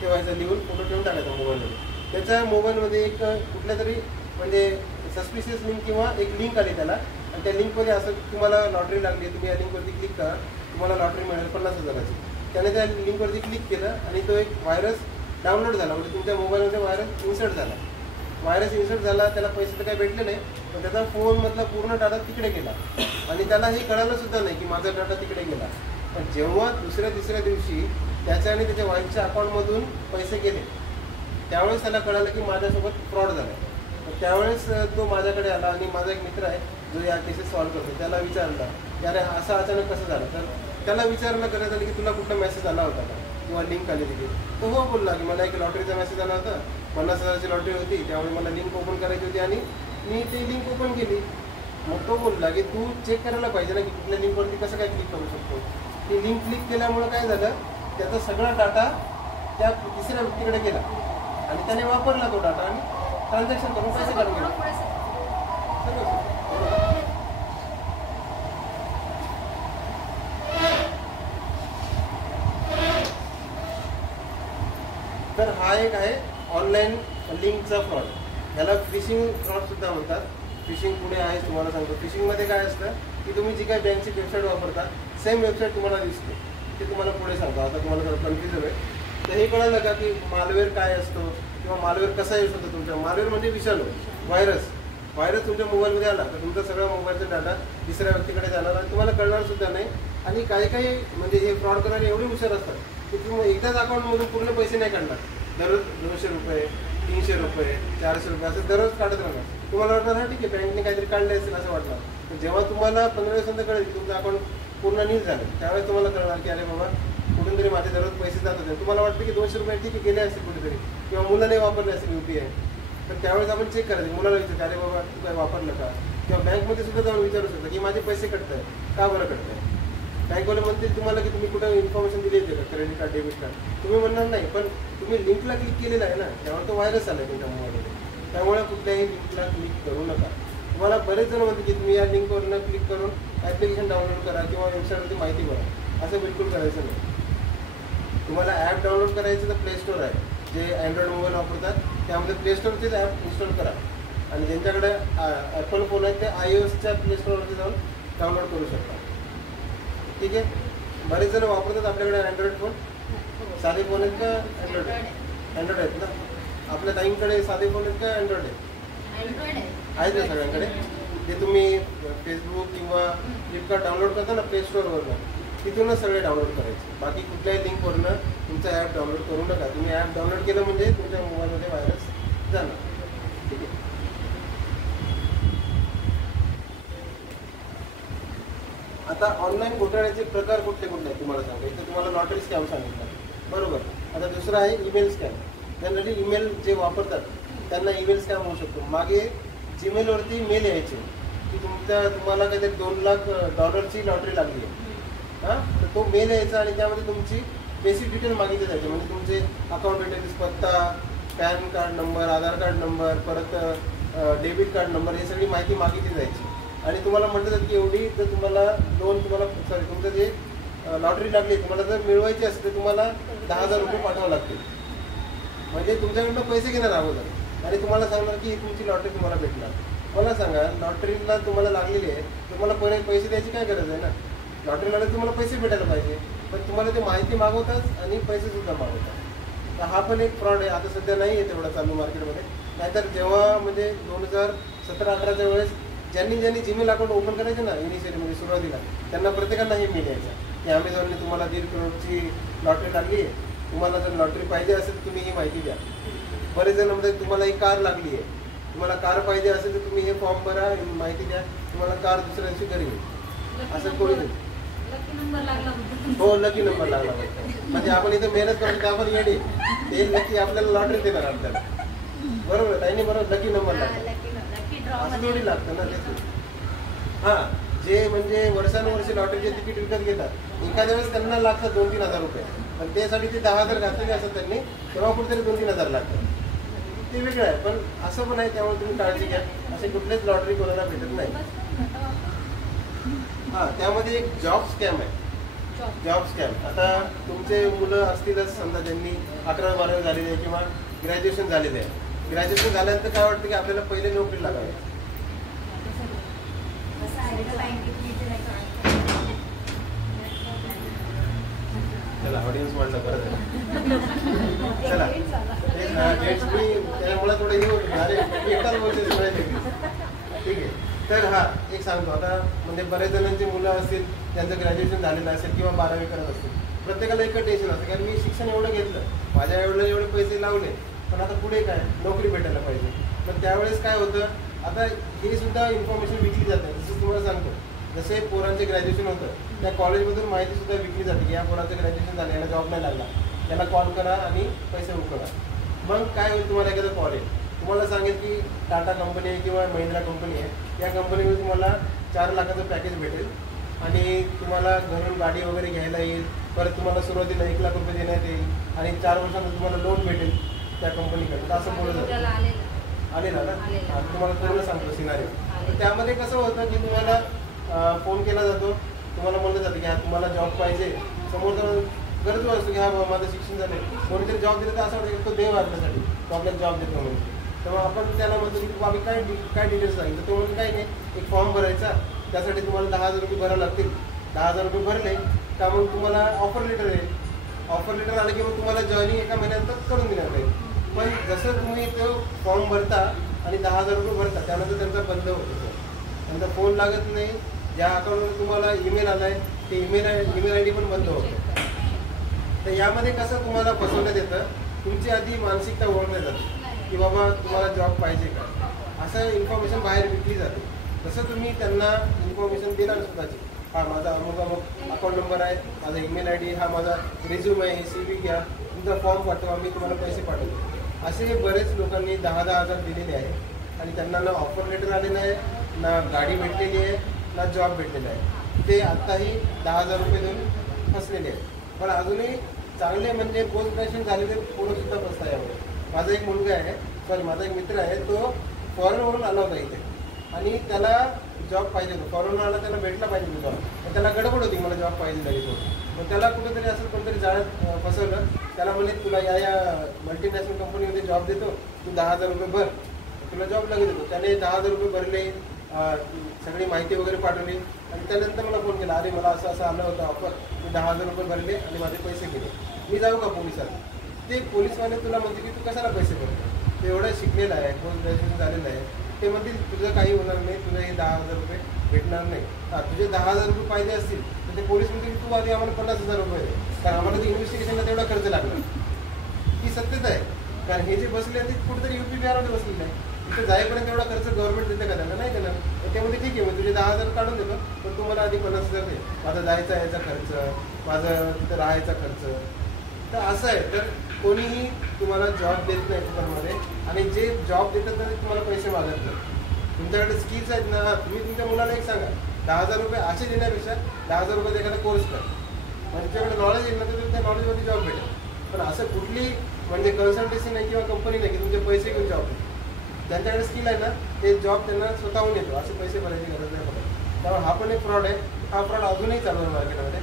ठेवायचा, लिहून फोटो ठेवून टाकायचा मोबाईलमध्ये. त्याच्या मोबाईलमध्ये एक कुठल्या तरी म्हणजे सस्पिशियस लिंक किंवा एक लिंक आली त्याला आणि त्या लिंकमध्ये असं तुम्हाला लॉटरी लागली, तुम्ही या लिंकवरती क्लिक करा, तुम्हाला लॉटरी मिळेल 50,000ची. त्याने त्या लिंकवरती क्लिक केलं आणि तो एक व्हायरस डाउनलोड झाला. म्हणजे तुमच्या मोबाईलमध्ये व्हायरस इन्सर्ट झाला. व्हायरस इन्सर्ट झाला, त्याला पैसे तर काही भेटले नाही, पण त्याचा फोनमधला पूर्ण डाटा तिकडे गेला आणि त्याला हे कळालं सुद्धा नाही की माझा डाटा तिकडे गेला. पण जेव्हा दुसऱ्या तिसऱ्या दिवशी त्याच्या आणि त्याच्या वाईफच्या अकाउंटमधून पैसे गेले त्यावेळेस त्याला कळालं की माझ्यासोबत फ्रॉड झाला. त्यावेळेस तो माझ्याकडे आला आणि माझा एक मित्र आहे जो या केसेस सॉल्व्ह करतो, त्याला विचारला की अरे असं अचानक कसं झालं. तर त्याला विचारणं करण्यात आलं की तुला कुठला मेसेज आला होता का किंवा लिंक आली तिथे. तो हो बोलला की मला एक लॉटरीचा मेसेज आला होता, 50,000ची लॉटरी होती, त्यामुळे मला लिंक ओपन करायची होती आणि मी ते लिंक ओपन केली. मग तो बोलला की तू चेक करायला पाहिजे ना की कुठल्या लिंकवरती कसं काय क्लिक करू शकतो. ती लिंक क्लिक केल्यामुळे काय झालं, त्याचा सगळा डाटा त्या तिसऱ्या व्यक्तीकडे गेला आणि त्याने वापरला तो डाटा आणि ट्रान्झॅक्शन करून पैसे काढून गेले. तर हा एक आहे ऑनलाईन लिंकचा फ्रॉड. ह्याला फिशिंग फ्रॉड सुद्धा म्हणतात. फिशिंग पुढे आहे तुम्हाला सांगतो. फिशिंगमध्ये काय असतं की तुम्ही जी काही बँकची वेबसाईट वापरता सेम वेबसाईट तुम्हाला दिसते, ते तुम्हाला पुढे सांगतो. आता तुम्हाला जर कन्फ्युजन आहे तर हे कळालं का की मालवेअर काय असतो किंवा मालवेअर कसा यूज होतो तुमच्या. मालवेअर म्हणजे विषाणू, व्हायरस तुमच्या मोबाईलमध्ये आला तर तुमचा सगळा मोबाईलचा डाटा दुसऱ्या व्यक्तीकडे जाणार आणि तुम्हाला कळणार सुद्धा नाही. आणि काही म्हणजे हे फ्रॉड करणारे एवढे हुशार असतात की तुम्ही एकदाच अकाउंटमधून पूर्ण पैसे नाही काढणार. दररोज 200 रुपये, 300 रुपये, 400 रुपये असं दररोज काढत राहणार. तुम्हाला वाटणार हा ठीक आहे बँकेने काहीतरी काढले असेल असं वाटणार. पण जेव्हा तुम्हाला 15 दिवसांत कळेल की तुमचं अकाउंट पूर्ण नील झालं त्यावेळेस तुम्हाला कळणार की अरे बाबा कुठून तरी माझे दररोज पैसे जात होते. तुम्हाला वाटतं की 200 रुपये ठीक आहे गेले असतील कुठेतरी किंवा मुलाने वापरले असेल UPI. तर त्यावेळेस आपण चेक करायचं, मुलाला विचारायचं अरे बाबा तू काय वापरलं का, किंवा बँकमध्ये सुद्धा जाऊन विचारू शकता की माझे पैसे कटत आहे का बरं कटत आहे. बँकवाले म्हणतील तुम्हाला की तुम्ही कुठं इन्फॉर्मेशन दिली होती का, क्रेडिट कार्ड, डेबिट कार्ड. तुम्ही म्हणणार नाही, पण तुम्ही लिंकला क्लिक केलेला आहे ना, त्यामुळे तो व्हायरस आला आहे तुमच्या मोबाईलमध्ये. त्यामुळे कुठल्याही लिंकला क्लिक करू नका. तुम्हाला बरेच जण म्हणते की तुम्ही या लिंकवरनं क्लिक करून ॲप्लिकेशन डाउनलोड करा किंवा वेबसाईटवरती माहिती भरा. असं बिलकुल करायचं नाही. तुम्हाला ॲप डाउनलोड करायचं तर प्ले स्टोर आहे. जे अँड्रॉइड मोबाईल वापरतात त्यामध्ये प्ले स्टोरचेच ॲप इन्स्टॉल करा आणि ज्यांच्याकडे ॲपल फोन आहे ते iOSच्या प्ले स्टोरवरती जाऊन डाउनलोड करू शकता. ठीक आहे. बरेच जण वापरतात आपल्याकडे अँड्रॉइड फोन. साधे फोन आहेत का अँड्रॉइड आहेत ना. आपल्या ताईंकडे साधे फोन आहेत का अँड्रॉइड आहेत ना सगळ्यांकडे. ते तुम्ही फेसबुक किंवा फ्लिपकार्ट डाउनलोड करता ना प्ले स्टोअरवरनं, तिथूनच सगळे डाउनलोड करायचे. बाकी कुठल्याही लिंकवरनं तुमचा ॲप डाउनलोड करू नका. तुम्ही ॲप डाउनलोड केलं म्हणजे तुमच्या मोबाईलमध्ये व्हायरस जाणार. ठीक आहे. आता ऑनलाईन घोटाळ्याचे प्रकार कुठले आहेत तुम्हाला सांगतो. इथं तुम्हाला लॉटरी स्कॅम सांगितलं. बरोबर. आता दुसरं आहे ईमेल स्कॅम. जनरली ईमेल जे वापरतात त्यांना ईमेल स्कॅम होऊ शकतो. मागे जीमेलवरती मेल यायचे की तुम्हाला काहीतरी $2 लाख लॉटरी लागली आहे. हां, तर तो मेल यायचा आणि त्यामध्ये तुमची बेसिक डिटेल मागितली जायची. म्हणजे तुमचे अकाउंट डिटेल्स, पत्ता, पॅन कार्ड नंबर, आधार कार्ड नंबर, परत डेबिट कार्ड नंबर, हे सगळी माहिती मागितली जायची. आणि तुम्हाला म्हटलं जातं की एवढी जर तुम्हाला तुमचं जे लॉटरी लागली तुम्हाला जर मिळवायची असेल तर तुम्हाला 10,000 रुपये पाठवावं लागतील. म्हणजे तुमच्याकडनं पैसे घेणार अगोदर आणि तुम्हाला सांगणार की तुमची लॉटरी तुम्हाला भेटणार. मला सांगा, लॉटरीला तुम्हाला लागलेली आहे, तुम्हाला पैसे द्यायची काय गरज आहे ना. लॉटरी लागली तुम्हाला पैसे भेटायला पाहिजे, पण तुम्हाला ते माहिती मागवतात आणि पैसे सुद्धा मागवतात. तर हा पण एक फ्रॉड आहे. आता सध्या नाही आहे तेवढा चालू मार्केटमध्ये. नाहीतर जेव्हा म्हणजे 2017-18च्या वेळेस ज्यांनी जीमेल अकाउंट ओपन करायचे ना इनिशियली, म्हणजे सुरुवातीला, त्यांना प्रत्येकांना हे मेल यायचा की अमेझॉनने तुम्हाला 1.5 करोडची लॉटरी लागली आहे, तुम्हाला जर लॉटरी पाहिजे असेल तुम्ही ही माहिती द्या. बरेच जण म्हणतात तुम्हाला एक कार लागली आहे, तुम्हाला कार पाहिजे असेल तर तुम्ही हे फॉर्म भरा, माहिती द्या, तुम्हाला कार दुसऱ्या दिवशी घरी येईल. असं कोणी लकी नंबर लागला. हो, लकी नंबर लागला. म्हणजे आपण इथे मेहनत करतो तर आपण येणे ते लकी आपल्याला लॉटरी देणार आपल्याला. बरोबर ताईने बरोबर, लकी नंबर लागला असं थोडी लागतं ना ते. हां, जे म्हणजे वर्षानुवर्षी लॉटरीचे तिकीट विकत घेतात, एखाद्या वेळेस त्यांना लागतात 2-3 हजार रुपये, पण त्यासाठी ते 10,000 घातलेले असतात त्यांनी, तेव्हा कुठेतरी 2-3 हजार लागतात. ते वेगळं आहे. पण असं पण आहे, त्यामुळे तुम्ही काळजी घ्या, असे कुठलेच लॉटरी कोणाला भेटत नाही. हां, त्यामध्ये एक जॉब स्कॅम आहे. Job scam. आता तुमचे मुलं असतीलच समजा ज्यांनी 11वी-12वी झालेली आहे किंवा ग्रॅज्युएशन झालेले आहे. ग्रॅज्युएशन झाल्यानंतर काय वाटतं की आपल्याला पहिले नोकरी लागावी. चला, ऑडियन्स वाढलं परत. चला, त्यामुळे थोडं हे होतं, अरे एकटाच बोलते सगळ्या. ठीक आहे. तर हा एक सांगतो, आता म्हणजे बऱ्याच जणांची मुलं असतील त्यांचं ग्रॅज्युएशन झालेलं असेल किंवा 12वी करत असतील, प्रत्येकाला एकच टेन्शन असतं, कारण मी शिक्षण एवढं घेतलं, माझ्या एवढे पैसे लावले, पण आता पुढे काय, नोकरी भेटायला पाहिजे. पण त्यावेळेस काय होतं, आता हे सुद्धा इन्फॉर्मेशन विकली जाते. जसं तुम्हाला सांगतो, जसे पोरांचे ग्रॅज्युएशन होतं त्या कॉलेजमधून माहिती सुद्धा विकली जाते की या पोरांचं ग्रॅज्युएशन झालं, याला जॉब नाही लागला, त्याला कॉल करा आणि पैसे उकळा. मग काय होईल, तुम्हाला एखादा कॉल आहे, तुम्हाला सांगेल की टाटा कंपनी आहे किंवा महिंद्रा कंपनी आहे, या कंपनीमध्ये तुम्हाला 4 लाखाचं पॅकेज भेटेल आणि तुम्हाला घरून गाडी वगैरे घ्यायला येईल, परत तुम्हाला सुरुवातीला 1 लाख रुपये देण्यात येईल आणि 4 वर्षांनंतर तुम्हाला लोन भेटेल त्या कंपनीकडे. असं बोलत होतं, आलेला ना. तुम्हाला पूर्ण सांगतो सिनारिओ. तर त्यामध्ये कसं होतं की तुम्हाला फोन केला जातो, तुम्हाला म्हणलं जातं की हा तुम्हाला जॉब पाहिजे, समोरचा गरज असतो की हा माझं शिक्षण झालं, कोणीतरी जॉब दिलं तर असं वाटतं की तो देव आपल्यासाठी, तो आपल्याला जॉब देतो म्हणून. तेव्हा आपण त्याला म्हणतो की आम्ही काय डिटेल्स सांगितलं, तो म्हणजे काही नाही, एक फॉर्म भरायचा, त्यासाठी तुम्हाला 10,000 रुपये भरायला लागतील. 10,000 रुपये भरले का मग तुम्हाला ऑफर लेटर येईल. ऑफर लेटर आलं की मग तुम्हाला जॉईनिंग 1 महिन्यानंतर करून देण्यात येईल. पण जसं तुम्ही तो फॉर्म भरता आणि 10,000 रुपये भरता, त्यानंतर त्यांचा बंद होतो, त्यांचा फोन लागत नाही. ज्या अकाउंटवर तुम्हाला ईमेल आला आहे ते ईमेल आय डी पण बंद होतं. तर यामध्ये कसं तुम्हाला फसवण्यात येतं, तुमची आधी मानसिकता ओळखली जाते की बाबा तुम्हाला जॉब पाहिजे का, असं इन्फॉर्मेशन बाहेर विकली जाते. तसं तुम्ही त्यांना इन्फॉर्मेशन दिला स्वतःची, हा माझा अमुक अकाउंट नंबर आहे, माझा ईमेल आय डी, हा माझा रिझ्यूम आहे, CV घ्या, तुमचा फॉर्म पाठवा, मी तुम्हाला पैसे पाठवतो. असे बरेच लोकांनी 10-10 हजार दिलेले आहे आणि त्यांना ना ऑफर लेटर आलेलं आहे, ना गाडी भेटलेली आहे, ना जॉब भेटलेला आहे. ते आत्ताही 10,000 रुपये देऊन फसलेले आहेत. पण अजूनही चांगले म्हणजे पोस्ट ग्रॅज्युएशन झालेले पोरं सुद्धा फसता यावर. माझा एक मुलगा आहे, माझा एक मित्र आहे, तो फॉरेनवरून आला होता इथे आणि त्याला जॉब पाहिजे होता. फॉरेनवरून आला, त्याला भेटला पाहिजे जॉब, पण त्याला गडबड होती मला जॉब पाहिजे तरी तो. पण त्याला कुठेतरी असं कोणतरी जाळ्यात फसवलं. त्याला म्हणे तुला या मल्टीनॅशनल कंपनीमध्ये जॉब देतो, तू 10,000 रुपये भर, तुला जॉब लागेल देतो. त्याने 10,000 रुपये भरले, सगळी माहिती वगैरे पाठवली आणि त्यानंतर मला फोन केला, अरे मला असं आलं होतं ऑफर, मी 10,000 रुपये भरले आणि माझे पैसे गेले, मी जाऊ का पोलिसात. ते पोलीसवाले तुला म्हणते की तू कशाला पैसे भरतो, ते एवढं शिकलेलं आहे, पोस्ट ग्रॅज्युएशन झालेलं आहे, ते म्हणतील तुझं काही होणार नाही, तुझं हे 10,000 रुपये भेटणार नाही. तुझे 10,000 रुपये पाहिजे असतील तर ते पोलीस म्हणतील तू आधी आम्हाला 50,000 रुपये दे, कारण आम्हाला ते इन्व्हेस्टिगेशनला तेवढा खर्च लागला. ही सत्यता आहे, कारण हे जे बसले ते कुठेतरी UP बिहारमध्ये बसलेलं आहे, तिथे जाईपर्यंत एवढा खर्च गव्हर्नमेंट देतं का त्यांना, नाही देणार. त्यामध्ये ठीक आहे, मग तुझे 10,000 काढून देतो, पण तुम्हाला आधी 50,000 दे, माझा जायचा यायचा खर्च, माझं तिथं राहायचा खर्च. तर असं आहे, तर कोणीही तुम्हाला जॉब देत नाही कुकरमध्ये, आणि जे जॉब देतात ना ते तुम्हाला पैसे मागत नाही. तुमच्याकडे स्किल्स आहेत ना, तुम्ही तुमच्या मुलाला एक सांगा 10,000 रुपये असे देण्यापेक्षा 10,000 रुपये एखादा कोर्स कर, म्हणजे तुमच्याकडे नॉलेज येईल ना तर त्या नॉलेजमध्ये जॉब भेटेल. पण असं कुठली म्हणजे कन्सल्टन्सी नाही किंवा कंपनी नाही की तुमचे पैसे घेऊन जॉब भेटेल. ज्यांच्याकडे स्किल आहे ना ते जॉब त्यांना स्वतःहून येतो, असे पैसे भरायची गरज नाही पडत. त्यामुळे हा पण एक फ्रॉड आहे. हा फ्रॉड अजूनही चालू आहे मार्केटमध्ये.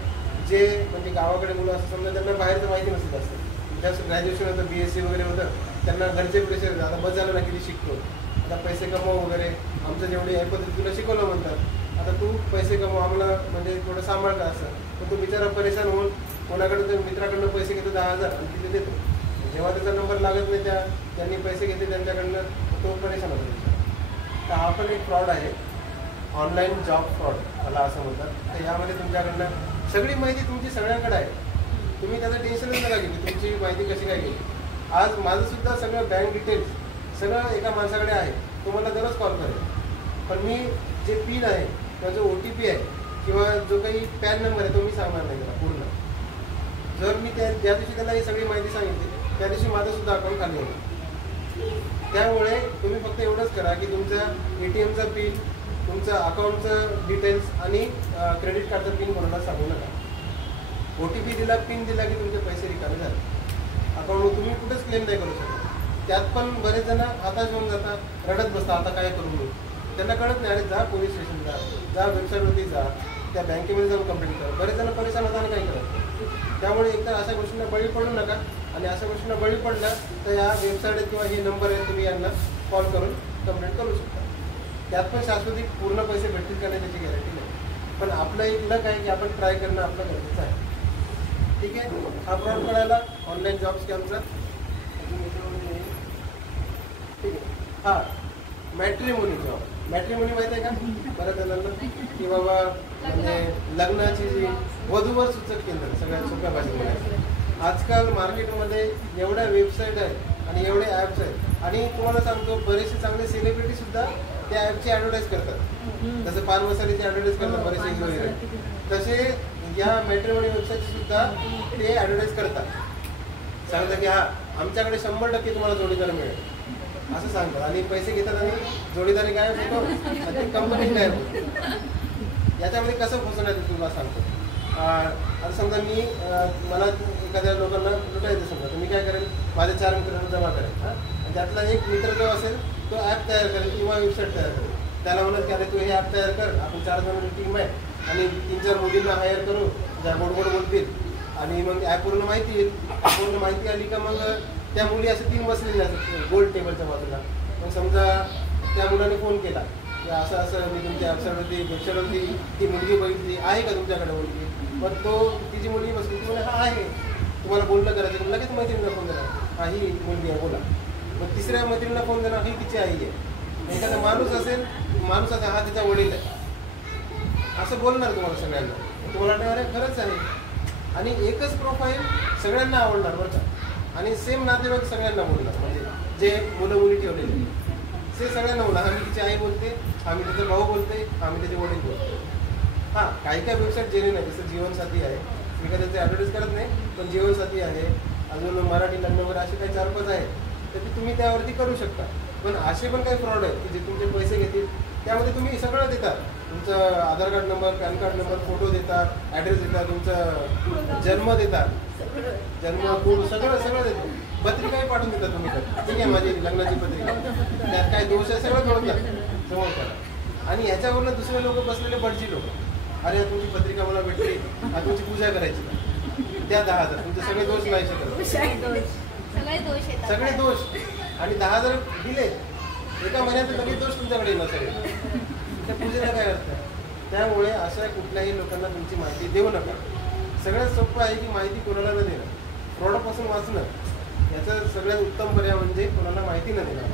जे म्हणजे गावाकडे मुलं असं समजा त्यांना बाहेरचं माहिती नसतं असतं, जास्त ग्रॅज्युएशन होतं, BSc वगैरे होतं, त्यांना घरचे प्रेशर आता बस झालं ना किती शिकतो, आता पैसे कमव वगैरे, आमचं जेवढी आहे पद्धती तुला शिकवलं म्हणतात, आता तू पैसे कमव, आम्हाला म्हणजे थोडं सांभाळ का असं. पण तो बिचारा परेशान होऊन कोणाकडे तर मित्राकडनं पैसे घेतो 10,000 आणि तिथे देतो. जेव्हा त्याचा नंबर लागत नाही त्यांनी पैसे घेतले त्यांच्याकडनं, तो परेशान होतो. तर हा पण एक फ्रॉड आहे, ऑनलाईन जॉब फ्रॉड मला असं म्हणतात. तर यामध्ये तुमच्याकडनं सगळी माहिती तुमची सगळ्यांकडे आहे, तुम्ही त्याचं टेन्शनच नका घेऊ तुमची माहिती कशी काय गेली. आज माझं सुद्धा सगळं बँक डिटेल्स सगळं एका माणसाकडे आहे, तो मला दररोज कॉल करेल. पण मी जे पिन आहे किंवा जो OTP आहे किंवा जो काही पॅन नंबर आहे तो मी सांगणार नाही त्याला पूर्ण. जर मी ज्या दिवशी त्याला ही सगळी माहिती सांगितली त्या दिवशी माझं सुद्धा अकाउंट खाली होईल. त्यामुळे तुम्ही फक्त एवढंच करा की तुमचा ATMचा पिन, तुमचं अकाउंटचं डिटेल्स आणि क्रेडिट कार्डचं पिन कोणाला सांगू नका. OTP दिला, पिन दिला की तुमचे पैसे रिकामे झाले. अकाउंटवर तुम्ही कुठेच क्लेम नाही करू शकत. त्यात पण बरेच जण हातात घेऊन जातात, रडत बसतात आता काय करू मी. त्यांना कळत नाही, अरे जा पोलीस स्टेशनला जा, वेबसाईटवरती जा, त्या बँकेमध्ये जाऊन कंप्लेंट करा. बरेच जण परेशान होतात आणि काही करत. त्यामुळे एकतर अशा गोष्टींना बळी पडू नका, आणि अशा गोष्टींना बळी पडला तर या वेबसाईट किंवा हे नंबर आहे तुम्ही यांना कॉल करून कंप्लेंट करू शकता. त्यात पण शाश्वती पूर्ण पैसे भेटतील का नाही त्याची गॅरंटी नाही, पण आपलं एक लक आहे की आपण ट्राय करणं आपलं गरजेचं आहे. ठीक आहे. हा फ्रॉड कळायला ऑनलाईन जॉब स्कॅमचा. ठीक आहे. हा मॅट्रिमोनी जॉब. मॅट्रिमोनी माहिती आहे का बऱ्याच जणांना, की बाबा म्हणजे लग्नाची जी वधूवर सूचक केंद्र, सगळ्यात सोप्या भाषेमध्ये. आजकाल मार्केटमध्ये एवढ्या वेबसाईट आहेत आणि एवढे ॲप्स आहेत, आणि तुम्हाला सांगतो बरेचसे चांगले सेलिब्रिटी सुद्धा त्या ॲपची ॲडव्हर्टाईज करतात. जसं पान मसाल्याची ॲडव्हर्टाईज करतात बरेचसे हिरो, तसे या मॅट्रिमोनी वेबसाईटची सुद्धा ते ॲडव्हर्टाईज करतात. सांगतात की हा आमच्याकडे 100% तुम्हाला जोडीदार मिळेल असं सांगतात, आणि पैसे घेतात आणि जोडीदारी गायब होतो आणि कंपनी गायब होतो. याच्यामध्ये कसं फसवण्यात येतं तुला सांगतो. आता समजा मला एखाद्या लोकांना लुटायचं समजा, तर मी काय करेल, माझ्या 4 मित्रांना जमा करेल, आणि त्यातला एक मित्र जो असेल तो ॲप तयार करेल किंवा वेबसाईट तयार करेल. त्याला म्हणत की अरे तू हे ॲप तयार कर, आपण 4 जणांची टीम आहे आणि 3-4 मुलींना हायर करू ज्या गोड बोलतील, आणि मग ॲपवरून माहिती येईल. ॲपवरून माहिती आली का मग त्या मुली असे 3 बसलेल्या असतात गोल्ड टेबलच्या बाजूला. मग समजा त्या मुलाने फोन केला की असं असं मी तुमच्या वेबसाईटवरती ती मुलगी बघितली आहे का तुमच्याकडे मुलगी. मग तो तिची मुलगी बसली, ती म्हणे हा आहे, तुम्हाला बोलणं करायचं. लगेच मैत्रिणीला फोन देणार, हा ही मुलगी आहे बोला. मग तिसऱ्या मैत्रिणीला फोन देणार, ही तिची आई आहे. एखादा माणूस असेल हा तिचा वडील आहे असं बोलणार तुम्हाला सगळ्यांना. तुम्हाला वाटणार अरे खरंच आहे. आणि एकच प्रोफाईल सगळ्यांना आवडणार बरं का, आणि सेम नातेवाईक सगळ्यांना बोलणार, म्हणजे जे मुलं मुली ठेवलेले ते सगळ्यांना बोलणार. आम्ही तिची आई बोलते, आम्ही तिचा भाऊ बोलते, आम्ही त्याचे वडील बोलतो. हां, काही काही वेबसाईट जेन्युइन आहे, जसं जीवनसाथी आहे. मी कधी त्याचे ॲडव्हर्टाईज करत नाही, पण जीवनसाथी आहे, अजून मराठी लग्न वगैरे असे काही 4-5 आहेत, तर ते तुम्ही त्यावरती करू शकता. पण असे पण काही फ्रॉड आहेत की जे तुमचे पैसे घेतील. त्यामध्ये तुम्ही सगळं देतात, तुमचं Aadhaar card number, PAN card number, photo देतात, ॲड्रेस देतात, तुमचं जन्म देतात, जन्म कुळ सगळं देतो. पत्रिकाही पाठवून देतात तुम्ही. तर ठीक आहे, माझी लग्नाची पत्रिका, त्यात काय दोष आहे सगळं जोडतात समोर करा. आणि ह्याच्यावरनं दुसरे लोक बसलेले बडजी लोक, अरे तुमची पत्रिका मला भेटली, तुमची पूजा करायची त्या 10,000, तुमचे सगळे दोष नाही शकत, सगळे दोष. आणि 10,000 दिले एका महिन्यात, सगळे दोष तुमच्याकडे येणार सगळे. त्या पूजेला काय अर्थ. त्यामुळे अशा कुठल्याही लोकांना तुमची माहिती देऊ नका. सगळ्यात सोपं आहे की माहिती कोणाला न देणं, फ्रॉडपासून वाचणं. याचं सगळ्यात उत्तम पर्याय म्हणजे कोणाला माहिती न देणं.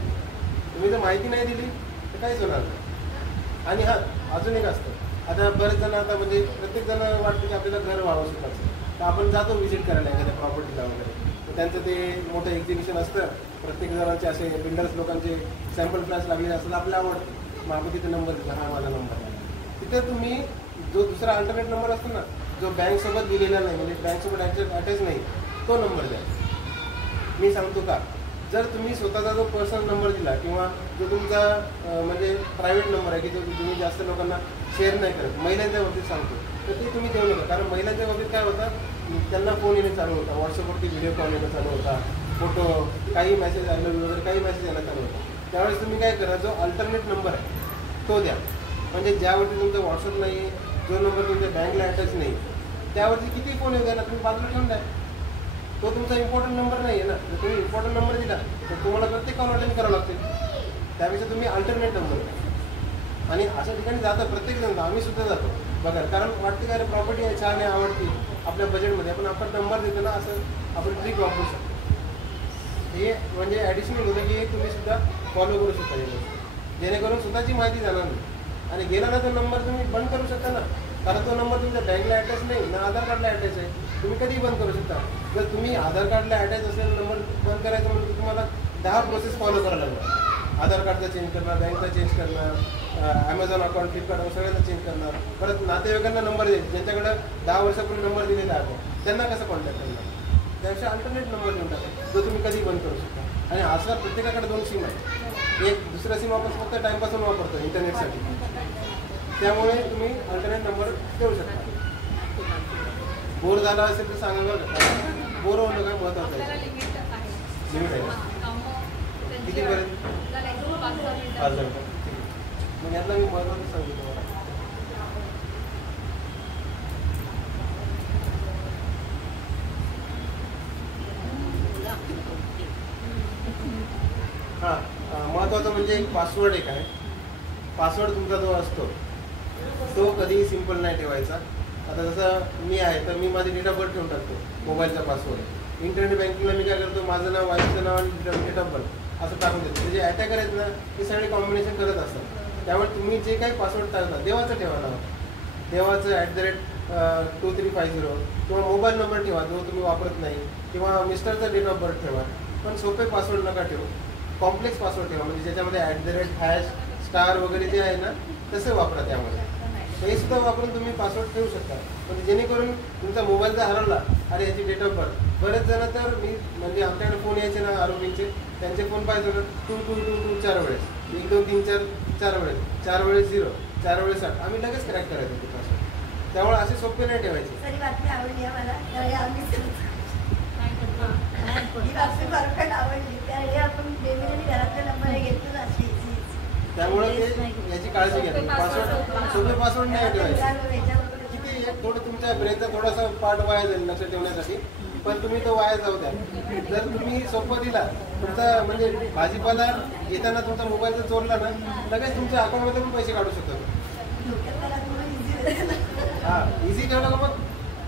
तुम्ही जर माहिती नाही दिली तर काहीच होणार नाही. आणि हा अजून एक असतं, आता बरेच जण आता म्हणजे प्रत्येक जण वाटतं की आपल्याला घर व्हावं स्वतःचं, तर आपण जातो व्हिजिट करायला एखाद्या प्रॉपर्टीला वगैरे. तर त्यांचं ते मोठं एक्झिबिशन असतं, प्रत्येक जणांचे असे बिल्डर्स लोकांचे सॅम्पल फ्लॅश लागलेले असतात. आपल्याला आवडतं, मग आपण तिथे नंबर दिला, हा माझा नंबर आहे. तिथे तुम्ही जो दुसरा अल्टरनेट नंबर असतो ना, जो बँकसोबत दिलेला नाही, म्हणजे बँकसोबत अटॅच नाही, तो नंबर द्या. मी सांगतो का, जर तुम्ही स्वतःचा जो पर्सनल नंबर दिला किंवा जो तुमचा म्हणजे प्रायव्हेट नंबर आहे की जो तुम्ही जास्त लोकांना शेअर नाही करत, महिलांच्या बाबतीत सांगतो, तर ते तुम्ही देऊ नका. कारण महिलांच्या बाबतीत काय होतं, त्यांना फोन येणे चालू होता, व्हॉट्सअपवरती व्हिडिओ कॉल येणं चालू होता, फोटो, काही मेसेज आय लव्ह यू वगैरे काही मेसेज यायला चालू होता. त्यावेळेस तुम्ही काय करा, जो अल्टरनेट नंबर आहे तो द्या. म्हणजे ज्यावरती तुमचं व्हॉट्सअप नाही आहे, जो नंबर तुमच्या बँकला अटॅच नाही, त्यावरती किती फोन येऊ द्या ना, तुम्ही बाजूला ठेवून द्या. तो तुमचा इम्पॉर्टंट नंबर नाही आहे ना. जर तुम्ही इम्पॉर्टंट नंबर दिला तर तुम्हाला प्रत्येक कॉल अटेंड करावं लागते. त्यापेक्षा तुम्ही अल्टरनेट नंबर द्या. आणि अशा ठिकाणी जातं प्रत्येक जण, आम्ही सुद्धा जातो बघा. कारण वाटते काय प्रॉपर्टी आहे, छान आहे, आवडती आपल्या बजेटमध्ये, पण आपण नंबर देतो ना, असं आपण ट्रिक वापरू शकतो. हे म्हणजे ॲडिशनल होतं की तुम्ही सुद्धा फॉलो करू शकता, जेणेकरून स्वतःची माहिती जाणार नाही. आणि गेला ना तो नंबर तुम्ही बंद करू शकता ना, कारण तो नंबर तुमच्या बँकला अटॅच नाही ना, आधार कार्डला अटॅच आहे. तुम्ही कधीही बंद करू शकता. जर तुम्ही आधार कार्डला अटॅच असलेला नंबर बंद करायचं म्हणजे तुम्हाला 10 प्रोसेस फॉलो करायला लागणार. आधार कार्डचा चेंज करणार, बँकचा चेंज करणार, ॲमेझॉन अकाउंट, फ्लिपकार्ट सगळ्यांना चेंज करणार, परत नातेवाईकांना नंबर द्यायचे, ज्यांच्याकडे 10 वर्षापूर्वी नंबर दिलेला आहे त्यांना कसं कॉन्टॅक्ट करणार. त्यापेक्षा अल्टरनेट नंबर देऊन टाका, जो तुम्ही कधी बंद करू शकता. आणि असं प्रत्येकाकडे 2 सिम आहे. एक दुसरा सिम आपण फक्त टाइमपासून वापरतो इंटरनेटसाठी, त्यामुळे तुम्ही अल्टरनेट नंबर देऊ शकता. बोर झाला असेल तर सांगा बरं, बोर होणं काय महत्त्वाचं आहे. लिमिट आहे कितीपर्यंत? 5,000. मग यातला मी महत्त्वाचं सांगितलं तुम्हाला. हां, महत्त्वाचं म्हणजे एक पासवर्ड एक आहे. पासवर्ड तुमचा जो असतो तो कधीही सिम्पल नाही ठेवायचा. आता जसं मी आहे तर मी माझी डेट ऑफ बर्थ ठेवून टाकतो, मोबाईलचा पासवर्ड. इंटरनेट बँकिंगला मी काय करतो, माझं नाव, वाईफचं नाव आणि डेट ऑफ बर्थ असं टाकून देतो. म्हणजे अटॅकर आहेत ना, ते सगळे कॉम्बिनेशन करत असतात. त्यामुळे तुम्ही जे काही पासवर्ड टाकता देवाचं ठेवायला हवं. देवाचं @2350 किंवा मोबाईल नंबर ठेवा जो तुम्ही वापरत नाही, किंवा मिस्टरचा डेट ऑफ बर्थ ठेवा. पण सोपे पासवर्ड नका ठेवू, कॉम्प्लेक्स पासवर्ड ठेवा. म्हणजे ज्याच्यामध्ये ## वगैरे जे आहे ना तसं वापरा. त्यामध्ये हे सुद्धा वापरून तुम्ही पासवर्ड ठेवू शकता. म्हणजे जेणेकरून तुमचा मोबाईल जर हरवला, अरे याची डेट ऑफ बर्थ, बरेच जण तर मी म्हणजे आमच्याकडे फोन यायचे ना आरोपींचे, त्यांचे फोन पाहिजे होतं 2 4 वेळेस, 1 2 3 4 4 वेळेस, 4 वेळेस 0, 4 वेळेस 8, आम्ही लगेच क्रॅक करायचो ते पासवर्ड. त्यामुळे असे सोपे नाही ठेवायचे. सरी बातमी आवडली आहे मला, त्यावेळी आम्ही ही बातमी परफेक्ट आवडली. त्यावेळी आपण बेबीने घरातले नंबर घेतलं अशी. त्यामुळे ते याची काळजी घ्या. पासवर्ड सोपे पासवर्ड नाही ठेवायचे. किती थोडं तुमच्या ब्रेनचा थोडासा पार्ट वाया जाईल लक्ष ठेवण्यासाठी, पण तुम्ही तो वाया जाऊ द्या. जर तुम्ही सोपं दिला, तुमचा म्हणजे भाजीपाला येताना तुमचा मोबाईल जर चोरला ना, लगेच तुमच्या अकाउंटमध्ये पण पैसे काढू शकतो. हां, इझी ठेवलं का मग